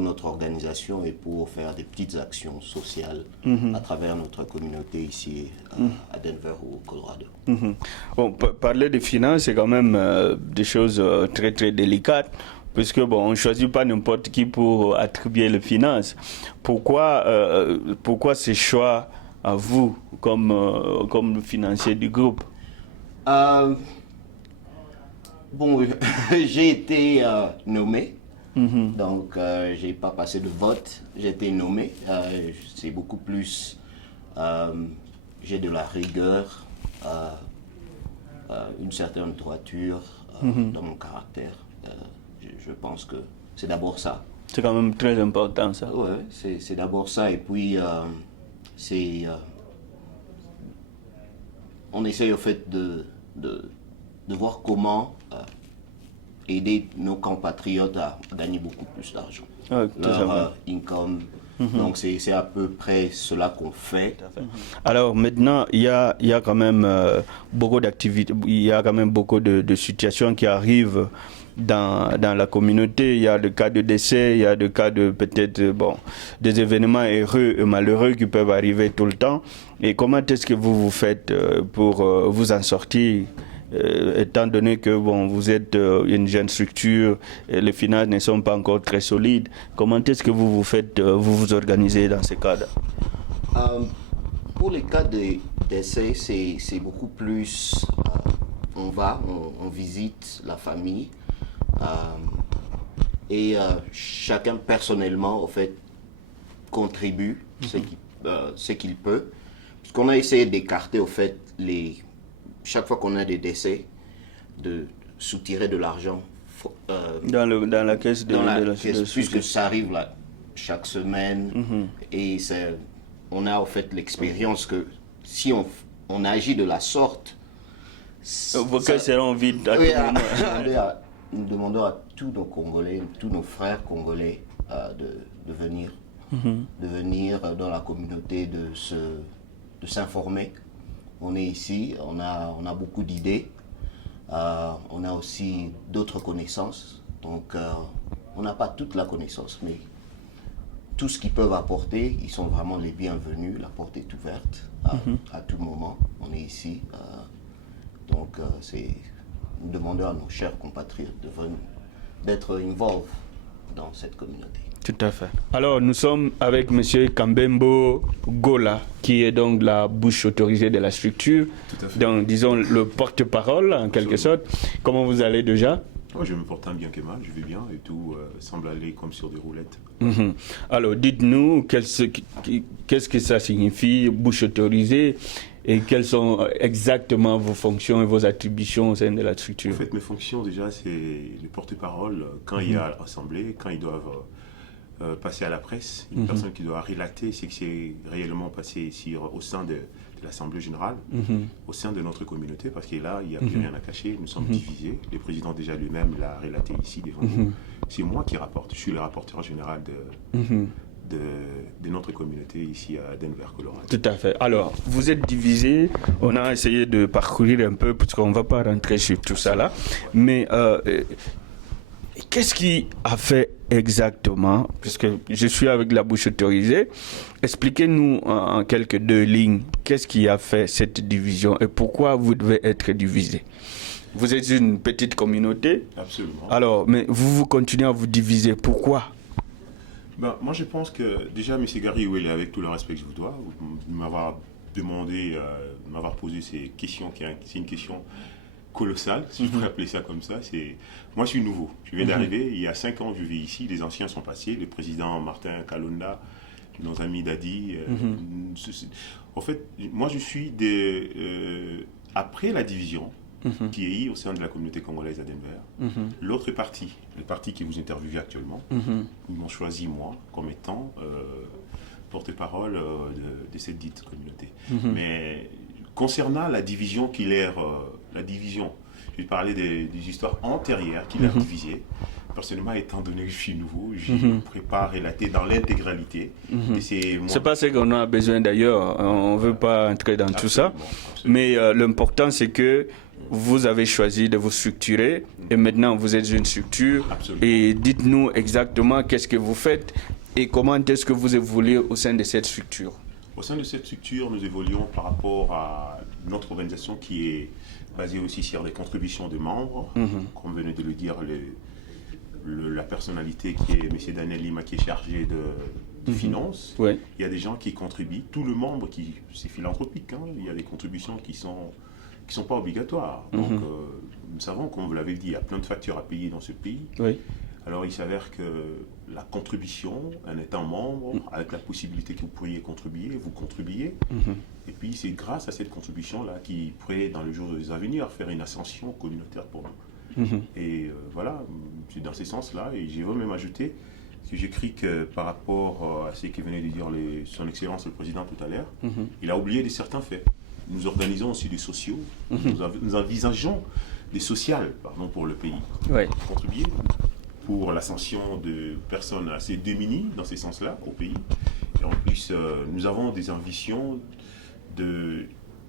notre organisation et pour faire des petites actions sociales à travers notre communauté ici à Denver ou au Colorado. Bon, parler des finances, c'est quand même des choses très très délicates, puisque bon, on ne choisit pas n'importe qui pour attribuer les finances. Pourquoi ces choix à vous comme le financier du groupe? Bon, j'ai été nommé. Donc, j'ai pas passé de vote, j'ai été nommé. C'est beaucoup plus, j'ai de la rigueur, une certaine droiture dans mon caractère. Je pense que c'est d'abord ça. C'est quand même très important ça. Oui, c'est d'abord ça. Et puis, on essaye au fait de voir comment aider nos compatriotes à gagner beaucoup plus d'argent. Leur income. Donc c'est à peu près cela qu'on fait. Alors maintenant, il y a quand même beaucoup d'activités, il y a quand même beaucoup de situations qui arrivent dans la communauté. Il y a le cas de décès, il y a le cas de peut-être des événements heureux et malheureux qui peuvent arriver tout le temps. Et comment est-ce que vous faites pour vous en sortir? Étant donné que vous êtes une jeune structure, et les finances ne sont pas encore très solides, comment est-ce que vous vous organisez dans ces cas-là? Pour les cas de décès, c'est beaucoup plus, on visite la famille et chacun personnellement en fait contribue ce qu'il peut, puisqu'on a essayé d'écarter au fait chaque fois qu'on a des décès, de soutirer de l'argent dans la caisse puisque ça arrive là, chaque semaine. Et on a en fait l'expérience que si on agit de la sorte, vos caisses seront vides à tout moment. Nous demandons à tous nos Congolais, tous nos frères congolais de venir dans la communauté, de s'informer. On est ici, on a beaucoup d'idées, on a aussi d'autres connaissances. Donc, on n'a pas toute la connaissance, mais tout ce qu'ils peuvent apporter, ils sont vraiment les bienvenus. La porte est ouverte à tout moment. On est ici. Donc, nous demandons à nos chers compatriotes d'être involved dans cette communauté. Tout à fait. Alors, nous sommes avec M. Kambembo Gola, qui est donc la bouche autorisée de la structure. Tout à fait. Donc, disons, le porte-parole, en quelque sorte. Comment vous allez déjà? Je me porte tant bien que mal, je vais bien et tout semble aller comme sur des roulettes. Alors, dites-nous, qu'est-ce que ça signifie, bouche autorisée, et quelles sont exactement vos fonctions et vos attributions au sein de la structure? En fait, mes fonctions, déjà, c'est le porte-parole quand il y a assemblée, quand ils doivent passer à la presse, une personne qui doit relater ce qui s'est réellement passé ici au sein de l'Assemblée générale, au sein de notre communauté, parce que là, il n'y a plus rien à cacher, nous sommes divisés. Le président déjà lui-même l'a relaté ici devant nous. C'est moi qui rapporte, je suis le rapporteur général de notre communauté ici à Denver, Colorado. Tout à fait. Alors, vous êtes divisés, on a essayé de parcourir un peu, parce qu'on ne va pas rentrer sur tout ça là, mais qu'est-ce qui a fait exactement, puisque je suis avec la bouche autorisée, expliquez-nous en quelques deux lignes, qu'est-ce qui a fait cette division et pourquoi vous devez être divisés? Vous êtes une petite communauté. Absolument. Alors, mais vous continuez à vous diviser, pourquoi? Moi je pense que déjà M. Gary Iwele, avec tout le respect que je vous dois, m'avoir demandé, m'avoir posé ces questions, c'est une question colossal, si je pourrais appeler ça comme ça. Moi, je suis nouveau. Je viens d'arriver. Il y a 5 ans, je vis ici. Les anciens sont passés. Le président Martin Kalonda, nos amis Dadi. En fait, moi, je suis après la division qui est eu au sein de la communauté congolaise à Denver, l'autre parti, le parti qui vous interviewe actuellement, ils m'ont choisi, moi, comme étant porte-parole de cette dite communauté. Mais concernant la division la division, je vais parler des histoires antérieures qui l'ont divisé. Personnellement, étant donné que je suis nouveau, je me prépare à relater dans l'intégralité. C'est pas ce qu'on a besoin d'ailleurs, on ne veut pas entrer dans tout ça. Mais l'important, c'est que vous avez choisi de vous structurer et maintenant vous êtes une structure. Et dites-nous exactement qu'est-ce que vous faites et comment est-ce que vous évoluez au sein de cette structure. Au sein de cette structure, nous évoluons par rapport à notre organisation qui est basée aussi sur les contributions de membres. Comme venait de le dire, la personnalité qui est M. Daniel Lima qui est chargé de finances. Ouais. Il y a des gens qui contribuent. Tout le membre, c'est philanthropique. Il y a des contributions qui sont pas obligatoires. Donc, nous savons, comme vous l'avez dit, il y a plein de factures à payer dans ce pays. Oui. Alors, il s'avère que la contribution, en étant membre, avec la possibilité que vous pourriez contribuer, vous contribuez. Et puis, c'est grâce à cette contribution-là qui pourrait, dans les jours à venir, faire une ascension communautaire pour nous. Et voilà, c'est dans ce sens-là. Et j'ai même ajouté, que j'écris que par rapport à ce que venait de dire son Excellence le Président tout à l'heure, il a oublié de certains faits. Nous organisons aussi des sociaux, nous envisageons des sociales pour le pays. Ouais. Contribuer pour l'ascension de personnes assez démunies dans ces sens-là au pays. Et en plus, nous avons des ambitions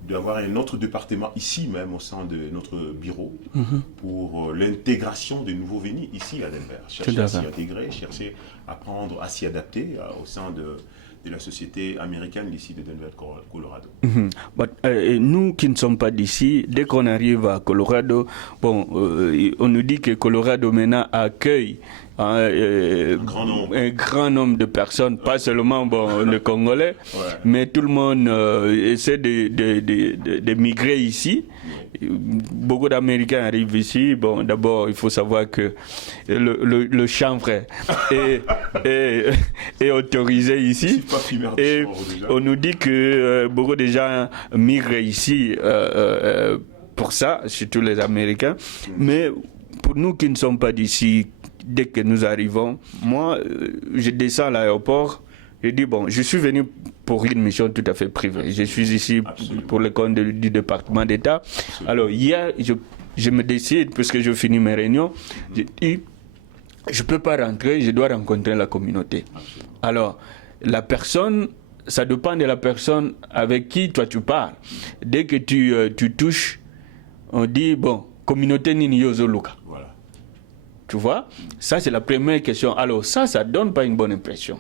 d'avoir un autre département ici même au sein de notre bureau pour l'intégration des nouveaux venus ici à Denver. Chercher à s'y intégrer, chercher à apprendre à s'y adapter au sein de la société américaine d'ici de Denver, Colorado. Nous qui ne sommes pas d'ici, dès qu'on arrive à Colorado, on nous dit que Colorado maintenant accueille un grand nombre de personnes, pas seulement le Congolais, mais tout le monde essaie de migrer ici. Beaucoup d'Américains arrivent ici. Bon, d'abord, il faut savoir que le chanvre est autorisé ici. Et on nous dit que beaucoup de gens migrent ici pour ça, surtout les Américains. Mais pour nous qui ne sommes pas d'ici, dès que nous arrivons, moi, je descends à l'aéroport. Je dis, je suis venu pour une mission tout à fait privée. Je suis ici pour le compte du département d'État. Alors, hier, je me décide, puisque je finis mes réunions, je dis, je ne peux pas rentrer, je dois rencontrer la communauté. Alors, la personne, ça dépend de la personne avec qui toi tu parles. Dès que tu touches, on dit, communauté Nini Yozoluka. Tu vois, ça c'est la première question. Alors ça donne pas une bonne impression.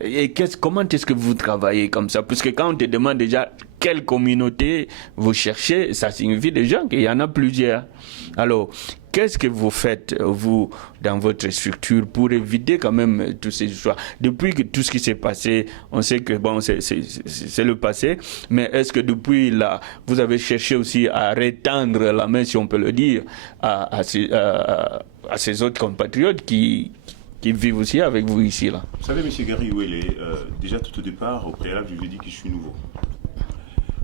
Et comment est-ce que vous travaillez comme ça? Parce que quand on te demande déjà quelle communauté vous cherchez, ça signifie déjà qu'il y en a plusieurs. Alors, qu'est-ce que vous faites, vous, dans votre structure, pour éviter quand même toutes ces histoires? Depuis que tout ce qui s'est passé, on sait que bon, c'est le passé, mais est-ce que depuis là, vous avez cherché aussi à rétendre la main, si on peut le dire, à ces autres compatriotes qui vivent aussi avec vous ici là? Vous savez, M. Gary Ouele, déjà tout au départ, au préalable, je lui ai dit que je suis nouveau.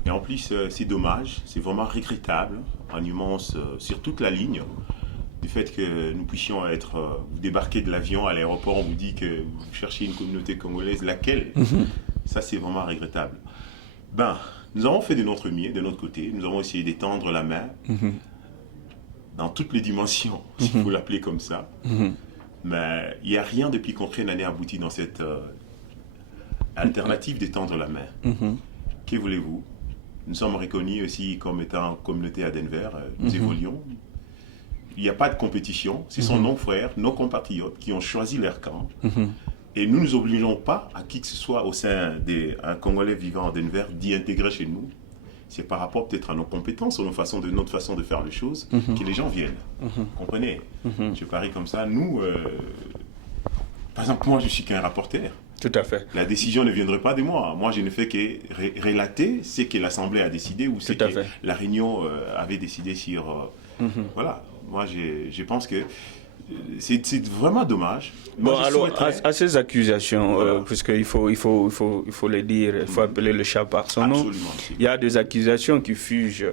Et en plus, c'est dommage, c'est vraiment regrettable, en immense, sur toute la ligne, du fait que nous puissions vous débarquer de l'avion à l'aéroport, on vous dit que vous cherchez une communauté congolaise, laquelle? Ça, c'est vraiment regrettable. Nous avons fait de notre mieux, de notre côté, nous avons essayé d'étendre la main dans toutes les dimensions, si vous l'appelez comme ça. Mais il n'y a rien depuis concret n'a abouti dans cette alternative d'étendre la main. Que voulez-vous? Nous sommes reconnus aussi comme étant communauté à Denver, nous évoluons. Il n'y a pas de compétition, ce sont nos frères, nos compatriotes qui ont choisi leur camp. Et nous ne nous obligeons pas à qui que ce soit au sein d'un Congolais vivant à Denver d'y intégrer chez nous. C'est par rapport peut-être à nos compétences, à notre façon de faire les choses, que les gens viennent. Comprenez? Je parie comme ça. Nous, par exemple, moi, je suis qu'un rapporteur. Tout à fait. La décision ne viendrait pas de moi. Moi, je ne fais que relater ce que l'Assemblée a décidé ou ce que la Réunion avait décidé sur... Voilà. Moi, je pense que c'est vraiment dommage. Bon, alors, à ces accusations, puisqu'il faut le dire, il faut appeler le chat par son nom, il y a des accusations qui fugent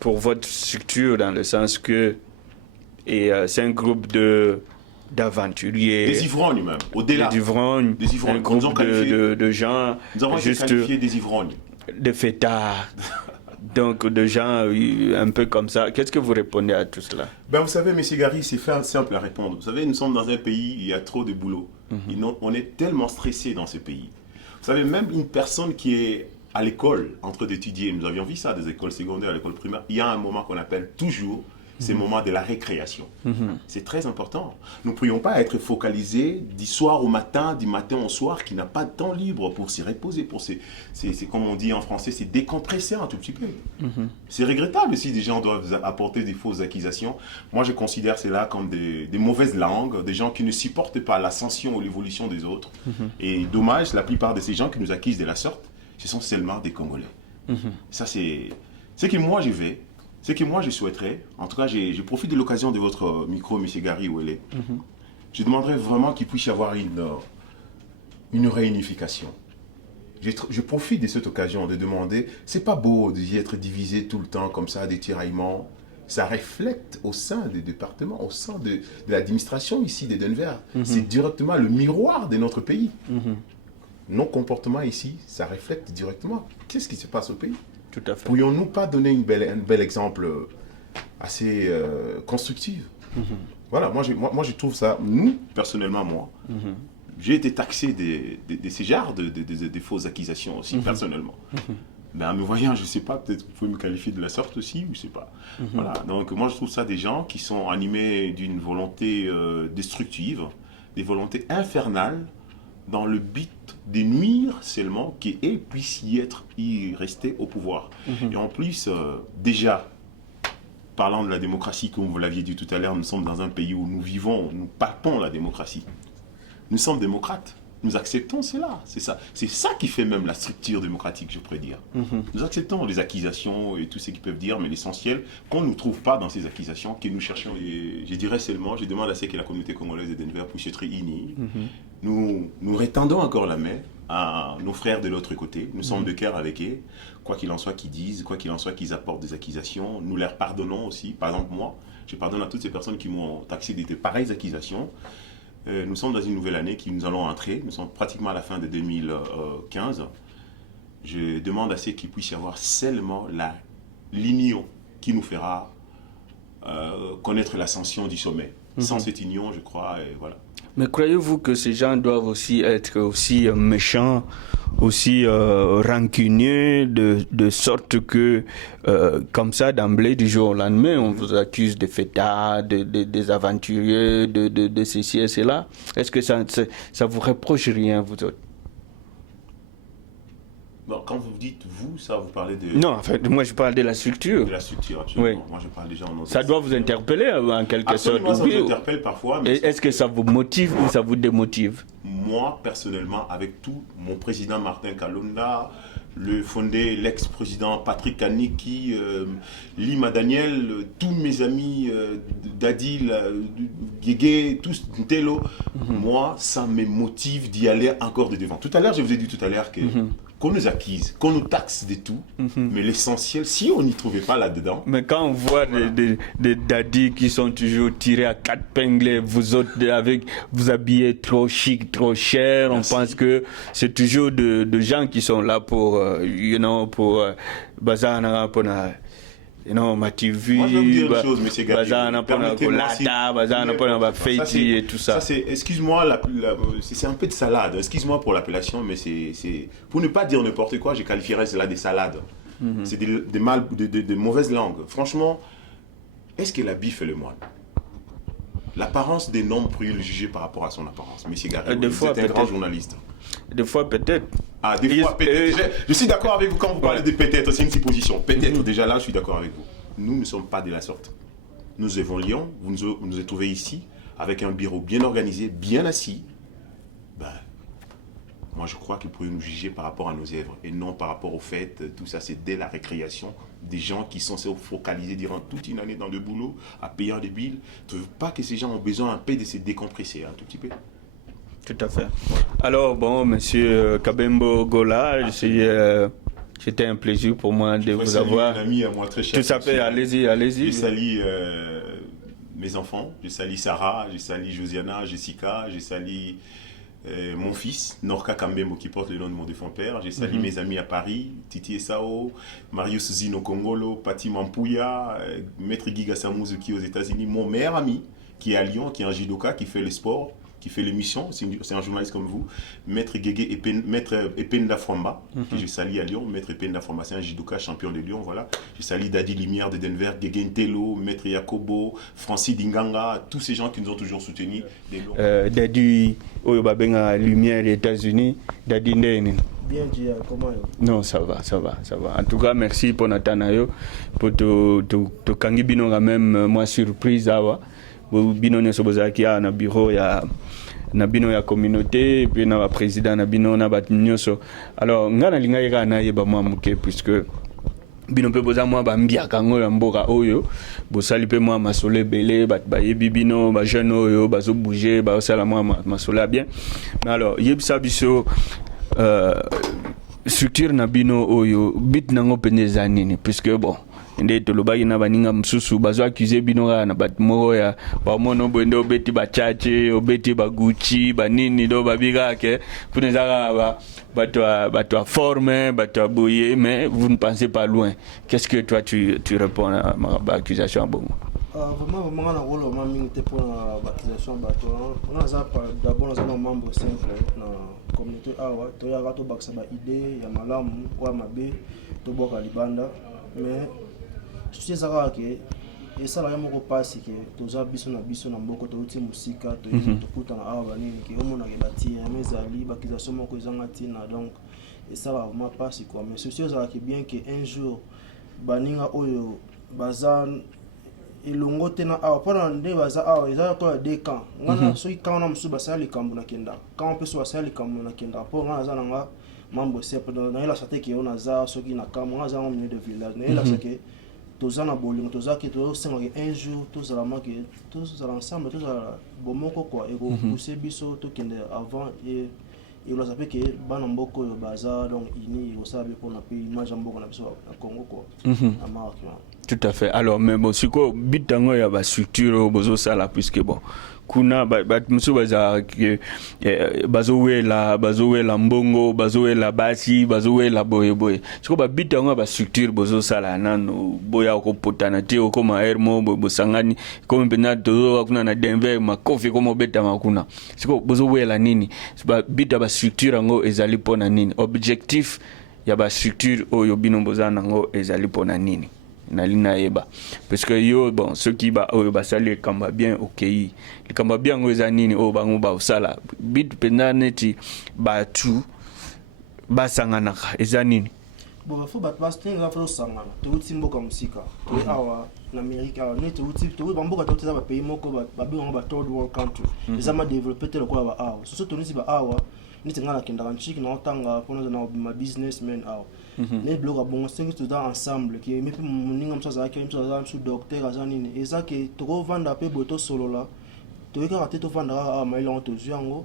pour votre structure, dans le sens que c'est un groupe d'aventuriers. Des ivrognes même, au-delà. Des ivrognes, un groupe de gens... Nous avons été qualifiés des ivrognes. Des fêtards. Donc, de gens un peu comme ça. Qu'est-ce que vous répondez à tout cela? Vous savez, M. Gary, c'est simple à répondre. Vous savez, nous sommes dans un pays, il y a trop de boulot. On est tellement stressé dans ce pays. Vous savez, même une personne qui est à l'école en train d'étudier, nous avions vu ça, des écoles secondaires, à l'école primaire, il y a un moment qu'on appelle toujours c'est le moment de la récréation. C'est très important. Nous ne pourrions pas être focalisés du soir au matin, du matin au soir, qui n'a pas de temps libre pour s'y reposer, c'est comme on dit en français, c'est décompresser un tout petit peu. C'est regrettable si des gens doivent apporter des fausses accusations. Moi, je considère cela comme des mauvaises langues, des gens qui ne supportent pas l'ascension ou l'évolution des autres. Et dommage, la plupart de ces gens qui nous accusent de la sorte, ce sont seulement des Congolais. Ça, c'est ce que moi je vais. Ce que moi je souhaiterais, en tout cas je profite de l'occasion de votre micro, M. Gary Ouele, je demanderais vraiment qu'il puisse y avoir une réunification. Je profite de cette occasion de demander, c'est pas beau d'y être divisé tout le temps comme ça, des tiraillements, ça reflète au sein des départements, au sein de l'administration ici de Denver. C'est directement le miroir de notre pays. Nos comportements ici, ça reflète directement qu'est-ce qui se passe au pays. Tout à fait. Pourrions-nous pas donner un bel exemple assez constructif? Voilà, moi je trouve ça, nous, personnellement, moi, j'ai été taxé de ces genres de fausses accusations aussi, personnellement. En me voyant, je ne sais pas, peut-être que vous pouvez me qualifier de la sorte aussi, ou je ne sais pas. Voilà, donc moi je trouve ça des gens qui sont animés d'une volonté destructive, des volontés infernales, dans le but de nuire seulement qu'ils puissent y rester au pouvoir. Et en plus, déjà, parlant de la démocratie, comme vous l'aviez dit tout à l'heure, nous sommes dans un pays où nous vivons, nous palpons la démocratie. Nous sommes démocrates, nous acceptons cela, c'est ça. C'est ça qui fait même la structure démocratique, je pourrais dire. Nous acceptons les accusations et tout ce qu'ils peuvent dire, mais l'essentiel, qu'on ne nous trouve pas dans ces accusations, que nous cherchons, et je dirais seulement, je demande à ce que la communauté congolaise de Denver puisse être unie. Nous retendons encore la main à nos frères de l'autre côté. Nous sommes de cœur avec eux. Quoi qu'il en soit qu'ils disent, quoi qu'il en soit qu'ils apportent des accusations, nous leur pardonnons aussi. Par exemple, moi, je pardonne à toutes ces personnes qui m'ont taxé de pareilles accusations. Nous sommes dans une nouvelle année qui nous allons entrer. Nous sommes pratiquement à la fin de 2015. Je demande à ceux qu'il puisse y avoir seulement l'union qui nous fera connaître l'ascension du sommet. Sans cette union, je crois, et voilà. Mais croyez-vous que ces gens doivent aussi être aussi méchants, aussi rancuniers, de sorte que, comme ça, d'emblée, du jour au lendemain, on vous accuse de fêtards, des aventuriers, de ceci et cela? Est-ce que ça vous reproche rien, vous autres? Bon, quand vous dites vous, ça vous parlez de... Non, en fait, moi je parle de la structure. De la structure, absolument. Oui. Moi je parle déjà en Ça doit vous interpeller en quelque sorte. Absolument, ça vous interpelle parfois. Mais est-ce que ça vous motive ou ça vous démotive? Moi, personnellement, avec tout, mon président Martin Kalonda, le fondé, l'ex-président Patrick Kaniki, Lima Daniel, tous mes amis, Dadil, Guégué, tous, Ntello, moi, ça me motive d'y aller encore de devant. Tout à l'heure, je vous ai dit tout à l'heure que qu'on nous accuse, qu'on nous taxe de tout, mais l'essentiel, si on n'y trouvait pas là-dedans... Mais quand on voit des dadis qui sont toujours tirés à 4 pingles, vous autres, vous habillez trop chic, trop cher, on pense que c'est toujours de gens qui sont là pour, pour bazar, pour... ma TV, moi je vais vous dire une chose, monsieur Gatti, et tout ça. Excuse-moi, c'est un peu de salade. Excuse-moi pour l'appellation, mais c'est pour ne pas dire n'importe quoi, je qualifierais cela des salades. C'est des mauvaises langues. Franchement, est-ce que l'habit fait le moine? L'apparence des noms peut le juger par rapport à son apparence. Monsieur Gatti, vous êtes un grand journaliste. Des fois peut-être. Ah, des fois peut-être. Je suis d'accord avec vous quand vous parlez de peut-être, c'est une supposition. Peut-être, déjà là, je suis d'accord avec vous. Nous ne sommes pas de la sorte. Nous évoluons, vous nous avez trouvés ici, avec un bureau bien organisé, bien assis. Moi, je crois qu'ils pourraient nous juger par rapport à nos œuvres et non par rapport au fait, tout ça, c'est dès la récréation, des gens qui sont focalisés durant toute une année dans le boulot, à payer des billes. Tu ne veux pas que ces gens ont besoin un peu de se décompresser, un tout petit peu? Tout à fait. Alors, bon, monsieur Kabembo Gola, c'était un plaisir pour moi de vous avoir. Un ami à moi très cher. Tout à fait, allez-y. Je salue mes enfants, je salue Sarah, je salue Josiana, Jessica, je salue mon fils, Norka Kambembo, qui porte le nom de mon défunt père. Je salue mes amis à Paris, Titi Esao, Marius Zino Kongolo, Pati Mampouya, Maître Giga Samouzuki aux États-Unis, mon meilleur ami qui est à Lyon, qui est un judoka, qui fait le sport, qui fait l'émission, c'est un journaliste comme vous, Maître Guégué Maître Ependa Fromba, que je salue à Lyon. Maître Ependa Fromba, c'est un judoka champion de Lyon, voilà. Je salue Dadi Lumière de Denver, Guégué Ntello, Maître Yakobo, Francis Dinganga, tous ces gens qui nous ont toujours soutenus. Dadi Oyobabenga Lumière des États-Unis, Dadi Ndene. Bien dit, comment non, ça va. En tout cas, merci pour Natanayo, pour te kangi bino même moi surprise awa. Bino nyonso bozalaki na bureau na bino ya communauté puis na président na bino na bat nyonso. Alors ngana linga yeka na yeba mwa muke puisque bino pe boza mwa bambiaka ngo ya mboka oyo bosali pe mwa masole belé bat bayebi bino ba jeune oyo bazo bouger ba osala mwa masole bien. Mais alors yebisa biso structure na bino oyo bit nango pendeza nini puisque bon nde tolobaki na baninga msusu bazo accuse bino na bat moko ya bamono bwende obeti bachache obeti baguchi banini do babika ke kunezaka bato forme bato boye, mais vous ne pensez pas loin. Qu'est-ce que toi tu réponds à ma accusation bon? Vraiment on a rôle vraiment minute pour l'accusation bato on a ça d'abord on a un membre simple na communauté awa to ya gato baksa ba idée ya malamu wa mabe to boka libanda, mais je sais que ça va moko passer que toza biso na mboko to uti musika to kuta na awa nini ke omona ke bati ya mezali bakization moko ezanga tina, donc et ça va vraiment passer quoi. Mais c'est sûr que bien que un jour baninga oyo bazan elongo tena awa pendant nde baza awa eza ko de camp ngana soki quand on a musu basali kambu na kenda quand on peut so basali kambu na kenda pour ngana za nanga mambo c'est dans la santé que on a za soki na kambu ngana za au milieu de village na la que tous na bolingo toza ki to senga un jour tous la manque tous ensemble tous bomoko quoi et pousser biso to kende avant et on savait que bana mboko yo baza donc ini osabe pour na pays image mboko na biso na Congo quoi à Maroc. Tout à fait. Alors, mais bon, c'est quoi, bitango ya ba structure bozo sala puisque bon, kuna musu baza bazowe la mbongo, bazowe la basi, bazowe la boye. C'est quoi bitango ba structure bozo sala nano boya ko potana te ko ma hermo bosangani comme pena tozo kuna na Denver makofi comme beta makuna. C'est quoi bozowe la nini? C'est ba bita ba structure ngo ezali pona nini? Objectif ya ba structure oyo binombozana ngo ezali pona nini? Nalina eba parce que yo bon ceux qui ba sali kamba bien okay le kamba bien ngoza nini o bango ba usala bit penaneti ba tu ba sangana eza nini bon faut ba tenga fa sangana to utimbo ka musika to awa na America ne to bamboka to tza ba pays moko ba bingo ba third world country eza ma développer te ko ba awa so to nisi ba awa ni tenga na kinda kanchiki na otanga pona na ma businessmen awa ne bloga bon cinq tout ensemble qui me moninga msaza yake msaza su docteur azanini eza ke to vanda pe boto solo la to ka te to vanda mailo to zyango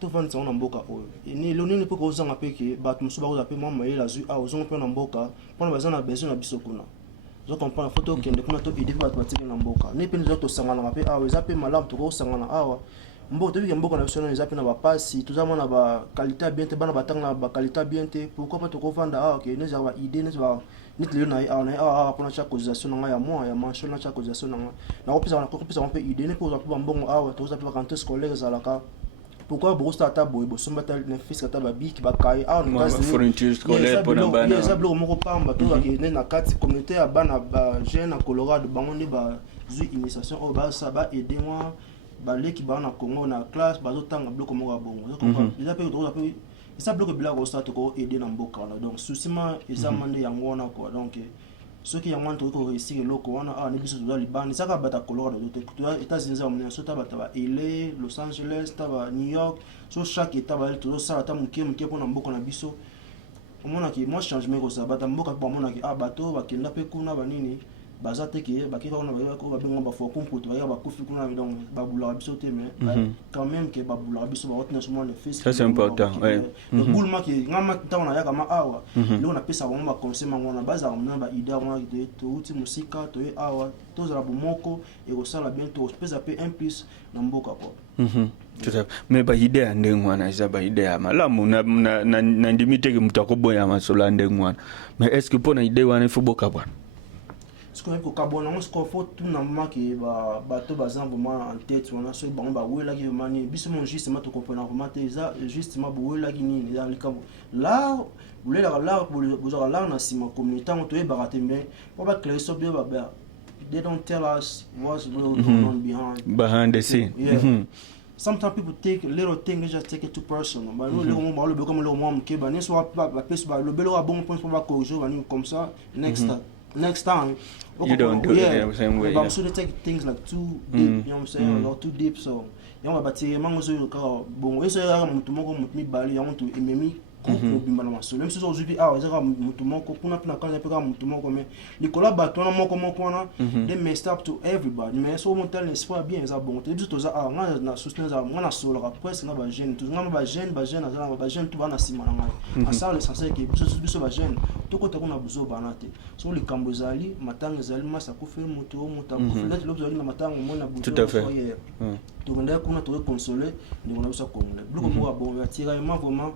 to vanda na mboka oyo ni lo nini poko uzanga pe ke bat musuba ko pe mama ila zu a uzongo pe na mboka pona bazana besoin na biso kuna zo comprendre photo kende kuna to idée bat batiki na mboka ne pe nzo to sangana pe awa eza pe malam to ko sangana awa mbo to mboka na biso na eza pe na ba pasi to zama na ba qualité bien te bana batanga na ba qualité bien te pourquoi pas to ko vanda ok ne za ba idée ne za ni tele na pona cha cotisation na ya mois ya mancho na cha cotisation na opisa na ko opisa pe idée ne pour ba mbongo awa to za pe vacances scolaires za la ka pourquoi bosta ta boy bo somba ta ne fils ta ba biki ba kai awa na kasi fourniture scolaire pona bana ya za blo moko pamba to ke na kati communauté ya bana ba jeune na Colorado bango ne ba zu initiation o ba sa ba aider moi baleki bana Congo na classe bazotanga bloko moko bongo déjà pe to pe ça bloko bila ko start ko aider na mboka là donc susima eza mande yango na quoi donc ceux qui ont montré ko réussir loko wana ne biso to libani saka bata Colorado to États-Unis za mona so ta bata ba LA Los Angeles ta ba New York so chaque état ba to sala ta muke pona mboka na biso omona ki moi changement ko sa bata mboka pa mona ki bato ba kenda pe kuna ba nini bazate ke bakira ona ba bengo ba fo kompoto ba kofi kuna donc ba bula biso te mais quand même que ba bula biso ba hotness mo le fils ça c'est important ouais le boulma ki ngama taona ya kama awa leo na pesa ngoma conseil ngona baza ngona ba ida ngona de to uti musika to awa to za bomoko e ko sala bientôt pesa pe un plus na mboka quoi tout à fait mais ba idea ndengwana za ba idea malamu na ndimite ke mutakoboya masola ndengwana mais est-ce que pona idea wana fuboka bwana ce qu'on peut cabona on se confond tout normalement que bateau bazan vraiment en tête on a ce bon ba wela qui mani bisement justement to comprendre vraiment ça justement bo wela qui ni dans le camp là vous là vous aurez là na sima communauté on to e baraté mais on va clair so bien ba they don't tell us what's going on behind the scene sometimes people take little things just take it too personal but nous le moment le comme le moment que ba ne soit pas la peste ba le belo a bon point pour va corriger comme ça next time you don't do it the same way but I'm sure they take things like too deep you know what I'm saying or too deep so you know but mango so ka bon eso ya mutu moko mutu mi bali ya mutu ememi ko bimba na masolo même si aujourd'hui za mutu moko kuna pina quand pe ka mutu moko mais likola batona moko na they messed up to everybody mais so mon tel espoir bien ça bon te biso za na soutenir za ngana solo ka presque na ba jeune tout ngama ba jeune na ba jeune tout bana sima na ngai asa le sensé que biso ba jeune to ko na buzo bana te so le kambozali matanga zali masa ko fe mutu ko fait l'obzo na matanga mona buzo tout à fait to ngenda kuna to consoler ni ngona biso kongole bloko mo bon ya tiraillement vraiment.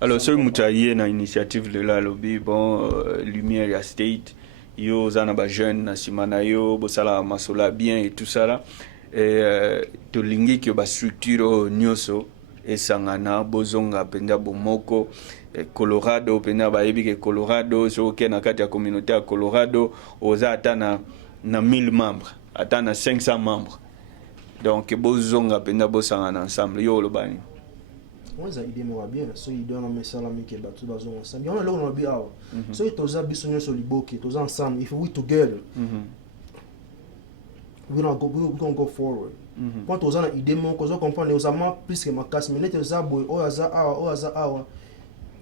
Alors, ce que na initiative de la lobby, bon, Lumière ya State, yo zana ba jeune na simana yo, bosala masola bien et tout ça là. Et to lingi ki ba structure nyoso et sangana bozonga penda bomoko Colorado penda ba yebi ke Colorado so ke na kati ya communauté ya Colorado oza atana na 1000 membres, atana 500 membres. Donc bozonga penda bosangana ensemble yo lo bani. On a idée moi bien so il donne un message à Mickey batu bazo ensemble on a là on a bien so il toza bisonyo so liboki toza ensemble if we together we gonna go forward quand toza na idée mon ko zo comprendre osama plus que ma casse mais net za boy o za awa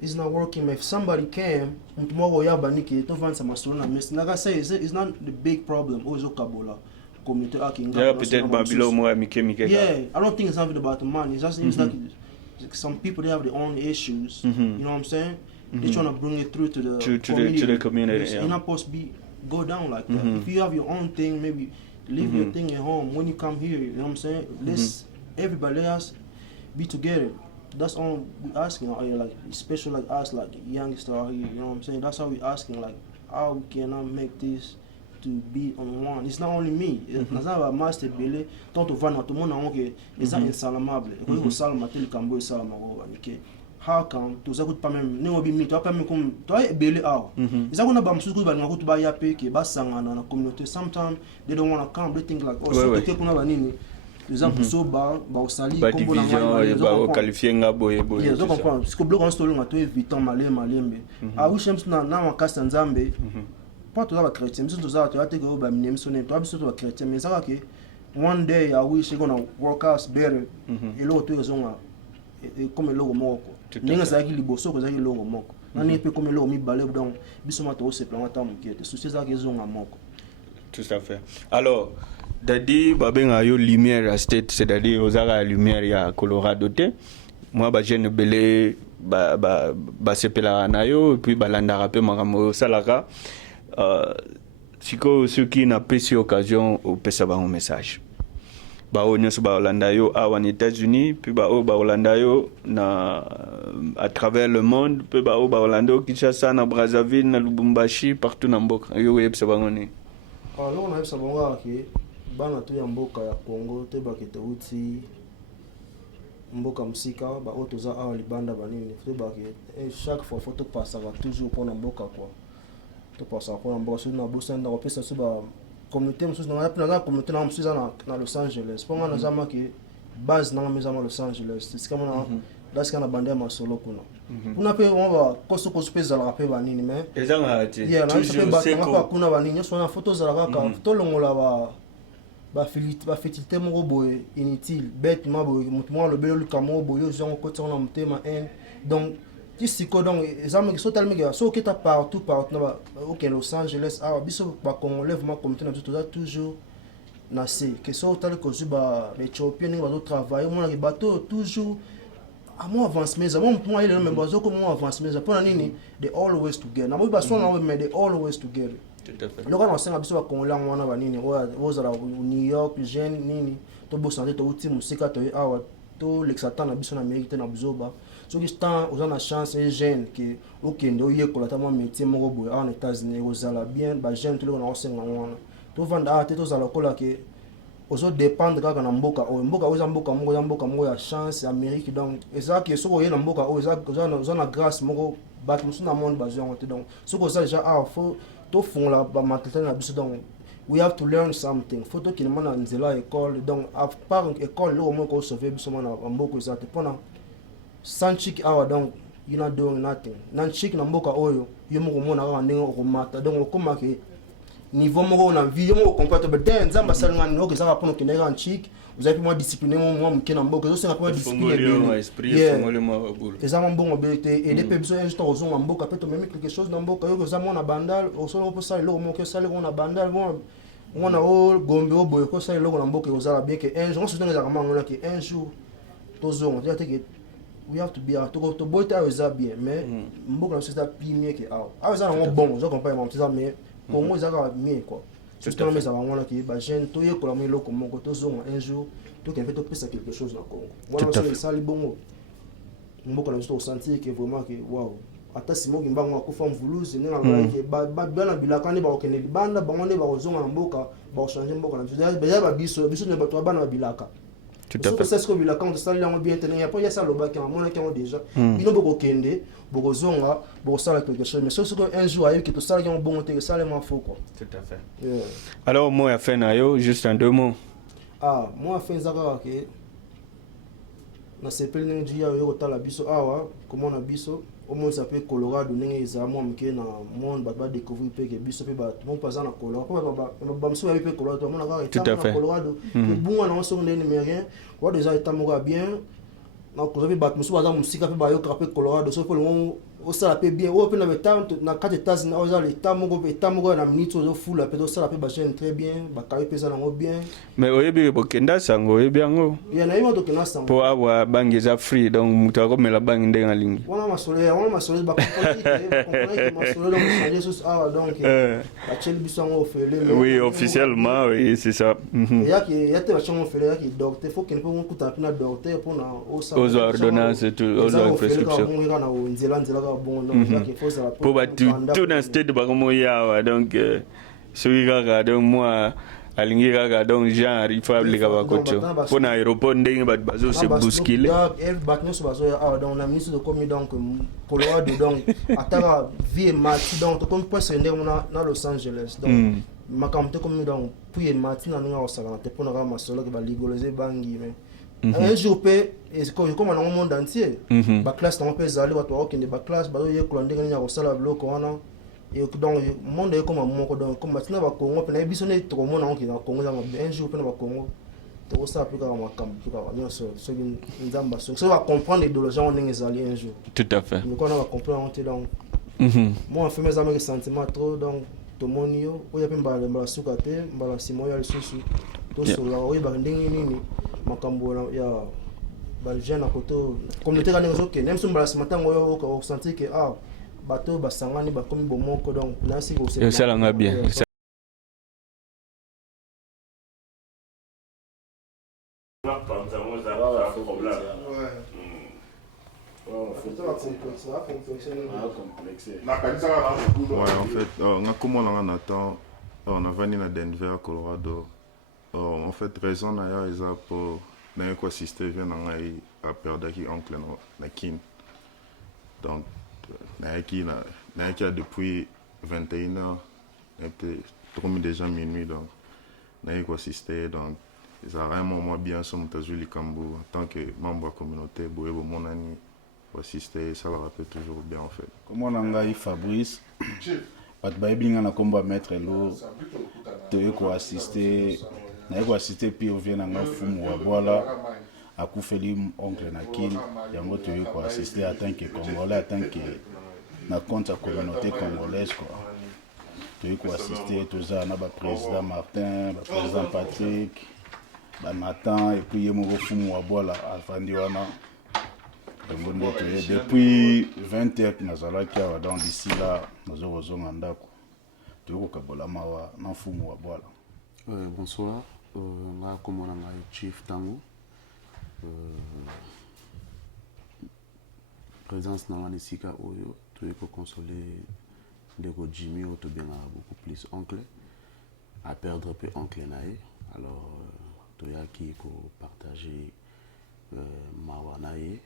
is not working if somebody came tomorrow ya baniki to vendre sa masolo na mais naga say is not the big problem o zo kabola community akinga yeah peut-être babilo mo Mickey yeah I don't think it's something about the money it's just like some people they have their own issues you know what I'm saying they're trying to bring it through to the community to the community you're not supposed to be go down like that. If you have your own thing, maybe leave your thing at home. When you come here, you know what I'm saying? Let's everybody else be together. That's all we asking out here, like especially like us, like youngsters out here. You know what I'm saying? That's how we asking, like how we cannot make this to be on one. It's not only me. It's not about master belé. Tant on va dans tout le monde en que ils ont insalamable. Et quand on salama tel cambo et salama go aniké. How come to ça coûte pas même ne obi mi toi pas même comme toi belé ah. Ils ont ba msuku ba ngako ba yape ke ba sanga na communauté. Sometimes they don't want to come. They think like oh so te kuna ba nini. Exemple so ba osali combo na mai ba qualifier nga boye boye. Ils comprendre parce que bloc en stolo ngato évitant malembe. Ah oui chems na makasta nzambe. Pas tout ça va chrétien, mais tout ça tu as été go ba minem sonné, toi biso va chrétien, mais ça va que one day I wish gonna work out better. Et l'autre ils ont comme logo moko. Ninga za ki liboso ko za ki logo moko. Nani pe comme logo mi balé donc biso ma to se plan ta mukete. Souci ça qu'ils ont moko. Tout à fait. Alors dadi babenga yo lumière à state, c'est-à-dire aux ara lumière ya Colorado te. Moi ba jeune belé ba sepela na yo et puis balanda rapé makambo salaka. Siko ceux qui n'ont pas eu occasion au pesa un message. Ba onyo so ba Holanda yo a aux États-Unis puis ba Holanda yo na à travers le monde puis ba Holanda Kinshasa na Brazzaville na Lubumbashi partout na mboka yo yebisa bangoni. Alors on a yebisa banga ke bana to ya mboka ya Congo te ba kete uti mboka musika ba otoza a libanda banini te ba ke chaque fois photo passe va toujours pour na mboka quoi. Parce qu'on a bossé dans Boston, dans le sur la communauté, dans la communauté dans Los Angeles. Pour moi, nous avons que base dans la maison à Los Angeles. C'est comme là, c'est qu'on a bandé ma solo pour nous. Pour nous, on va construire des rappels banini mais. Exactement. Yeah, là, ça fait pas qu'on a banini. Sur la photo, ça va quand tout le monde là va fétilité mon robot inutile, bête moi le bel camo boyo, j'ai un côté on a monté ma haine. Donc si donc les amis qui sont tellement gars so qui t'a partout OK Los Angeles ah biso ba congolais vraiment comme tu as toujours nasé que so tal que je ba l'Éthiopie ni va travailler moi les bateaux toujours à moi avance mais moi il est même bateau comme moi avance mais pour nini they always together na moi ba so na mais they always together tout à fait le gars on sait biso ba congolais mwana ba nini oza la New York jeune nini to bo santé to uti musika to awa to l'exatan na biso na Amérique na bizoba so qui temps aux a chance et jeune que OK ndo yekola ta moi métier moko boy en États-Unis ozala bien ba jeune tout le monde osenga wana to vanda te to zala kola que ozo dépendre kaka na mboka o mboka oza mboka moko ya chance Amérique donc eza que so oyena mboka o eza na grâce moko bat musu na monde bazon te donc so ko ça déjà faut to fond la ba matete na biso donc we have to learn something faut to kinema na nzela école donc à part école lo mo ko sauver biso na mboka eza te pona sans chic awa donc you're not doing nothing nan chic na mboka oyo yo mo mona ka ndenge o mata donc okoma ke niveau moko na vie yo mo comprendre be den zamba salanga no ke za pono kinega en chic vous avez moins discipliné moi mkena mboka zo senga pas discipliné bien esprit fongole mo bulu eza mbongo belete et des peso un temps ozonga mboka peut même quelque chose na mboka yo za mona bandal o solo po sala lo mo ke sala ko na bandal on a o gombe o boy ko sala lo na mboka ozala bien que un jour on se donne exactement on a que un jour tozonga tu sais we have to be to boy ta eza bien mais mboka na c'est pire que ah ça on bon je comprends mon petit mais pour moi ça va mieux quoi c'est tout mais ça va on a que ba jeune to ye ko la mo loko moko tozonga un jour to qu'en fait to pesa quelque chose na Congo voilà c'est ça li bongo mboka na to sentir que vraiment que waouh ata simo kimbango akufa mvuluzi ninga ngaki ba bana bilaka ne ba okene banda bango ne ba ozonga na mboka ba changer mboka na ba biso ne ba to bana bilaka. Tout à fait. C'est ce que la quand ça là bien tenir après il y a ça le bac on a qui ont déjà bino boko kende boko zonga boko sala quelque chose mais ce que un jour ayo qui to sala qui ont bon monter ça les m'en faut quoi. Tout à fait. Alors moi à fin na yo juste en 2 mots. Ah moi à fin zaka que na sepel n'india yo ta la biso awa comment na biso au moins ça peut Colorado n'inga za moi mke na monde ba découvrir pe que biso pe ba mon pas na Colorado ba mso ya pe Colorado mon na ga Colorado bon na so ndeni mais rien wa déjà état mo bien na ko ba mso za musika pe ba yo crapé Colorado so pe osala pe bien oyo pe na betam na kati États-Unis oza l'état moko na minute ozo fula pe osala pe ba jeune très bien bakayo pe za nango bien mais oyebi bokenda sango oyebi yango bien na yimo to kena sango po awa bangi eza free donc mutu akomela bangi ndenge alingi wana masolo ba comprendre masolo donc changer sous awa donc ba cheli biso ngo ofele oui officiellement oui c'est ça ya te ba chango ofele ya ki docteur faut que ne peut kuta na docteur pour na osala aux ordonnances et tout aux prescriptions po batu tout na state bakomoyawa donc soki kaka donc moi alingi kaka donc genre il faut ablika bakoto mpo na aéroport ndenge bato bazose bouscule bato nyonso bazoya awa donc na ministre tokomi donc Colorado donc ataka vie mati donc tokomi presque ndenge na Los Angeles donc makambo te komi donc puye mati na ndenge akosakana te mpo na kaka masolo ke baligoloze bangi mais un jour pe comme dans le monde entier ba classe na pe zali bato okende ba classe ba ye ko ndenge nya ko sala bloko wana et donc monde est comme moko donc comme maintenant ba Congo pe na biso ne to mona on ki na Congo za un jour pe na ba Congo to ça pe ka makambo pe ka nyonso so nzamba so va comprendre l'idéologie on ndenge zali un jour tout à fait donc on va comprendre donc moi en fait mes amis sentiments trop donc to monio o ya pe mbala suka te mbala simo ya lisusu to so la o ba ndenge nini makambo ya baljeune à côté communauté quand nous ok même si on ce matin on sentit que ah bateau basangani ba comme bomoko donc là c'est que ça l'a bien ouais en fait on a comment on attend on a venu à Denver Colorado en fait raison na ya pour na ko assister vient à perdre qui oncle na kin donc na qui depuis 21h et puis déjà minuit donc na ko assister donc ça vraiment moi bien sur Mutazuli Kambu en tant que membre de la communauté boyebo mon ami assister ça le rappelle toujours bien en fait comment on a Fabrice pat baibinga na komba mettre l'eau te ko assister na ko assister puis on vient na fumu wa bola akufeli oncle na kin yango te ko assister en tant que congolais en tant que na compte la communauté congolaise quoi te ko assister tous na ba président Martin ba président Patrick ba Nathan et puis yemo fumu wa bola afandi wana depuis 20h nazalaki awa donc d'ici là nazokozonga ndako toyokokabola mawa na mfumu wa bwala. Bonsoir, nga komona ngai Chief Tango présence na wana esika oyo toyeko consoler ndeko Jimmy oyo tobengaka beaucoup plus oncle à perdre pe oncle na ye alors toyaki kopartager mawa na ye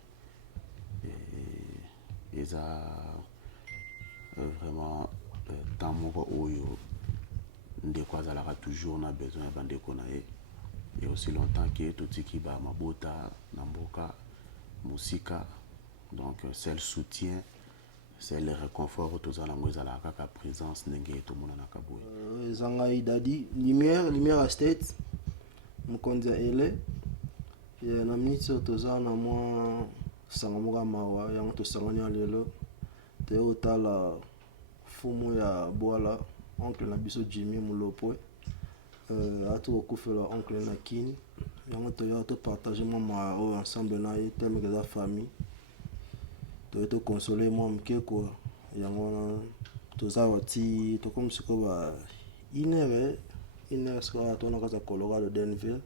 et ça vraiment tant moko oyo ndeko azalaka toujours na besoin ya bandeko na ye et aussi longtemps que totiki ba mabota na mboka musika donc c'est le soutien c'est le réconfort tozala ngo ezalaka kaka présence ndenge tomonanaka boye ezanga idadi lumière à state mokonzi ya ele na minute tozala na mwa sanga moka mawa yango tosangani ya lelo toye kotala fumu ya bwala oncle na biso Jimmy Mulopwe atu kokufela oncle na kini yango toye topartage mwa oyo ensemble na ye tellement que la famille toye toconsoler mwa moke quoi yango wana toza wati tokomi siko ba une heure sikoyo tona kaza Colorado Denver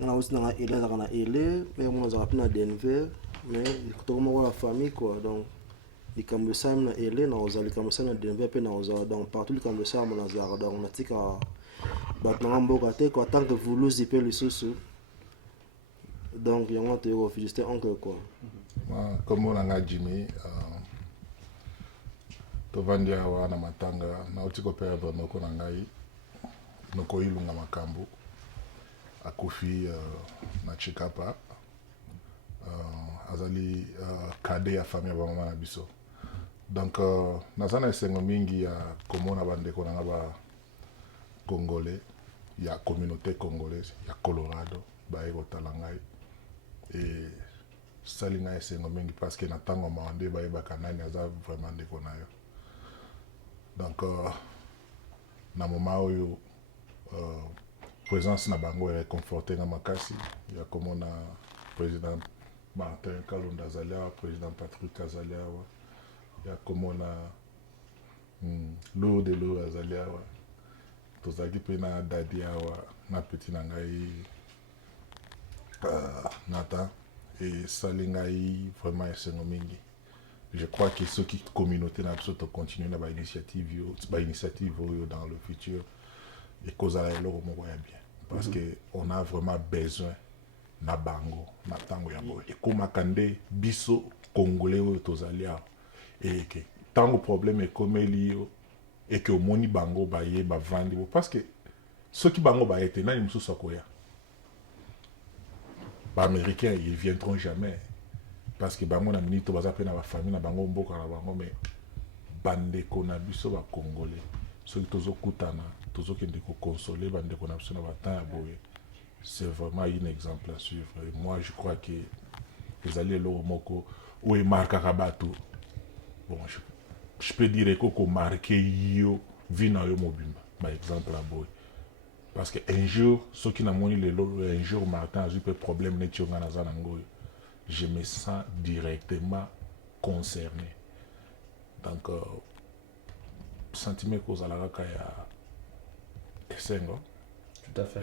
ngana aussi na ele ezaka na ele mais mona azaka mpe na Denver mais tokomoko la famille quoi donc likambo esami na ele na ozala likambo esami na Denver mpe na ozala donc partout likambo esami na azalaka donc natika bato nanga mboka te quoi tant que vuluzi mpe lisusu donc yango toye kofijuste oncle quoi kombo nanga Jimmy tovandi awa na matanga nauti koperdre noko na ngai noko ilunga makambo akufi na Chikapa azali cadet ya famille ya mama na biso donc naza na esengo mingi ya komona bandeko nanga ba congolais ya communauté congolaise ya Colorado baye kotala ngai et salinga esengo mingi parce que na ntango mawande bayebaka nani aza vraiment ndeko na yo. Donc na moment oyo présence na bango ereconforte nga makasi ya komona président Martin Kalunda azali awa, président Patrick azali awa, ya komona Lo de Lo azali awa, tozalaki mpe na dadi awa na petit na ngai Nathan esali ngai vraiment esengo mingi. Je crois que ceux qui communauté na biso continuer na initiative oyo dans le futur et kozala eloko moko ya bien parce que on a vraiment besoin na bango na tango ya boye ekomaka nde biso congolais oyo tozali awa eke tango problème ekomeli yo eke omoni bango baye bavandi bo parce que soki bango baye te nani mosusu akoya baaméricains ils viendront jamais parce que bango na minito baza pe na bafamille na bango mboka na bango mais bandeko na biso bacongolais soki tozokutana tozokende koconsoler bandeko na biso na batemps ya boye c'est vraiment un exemple à suivre. Et moi je crois que les alliés eloko moko oyo emarkaka bato bon je peux dire koko marke yo vi na yo mobimba par exemple à boye parce que un jour soki namoni lelo un jour Martin azwi pe problème neti yo nga naza nango oyo je me sens directement concerné. Donc, sentiment cause à la raka ya esengo. Tout à fait.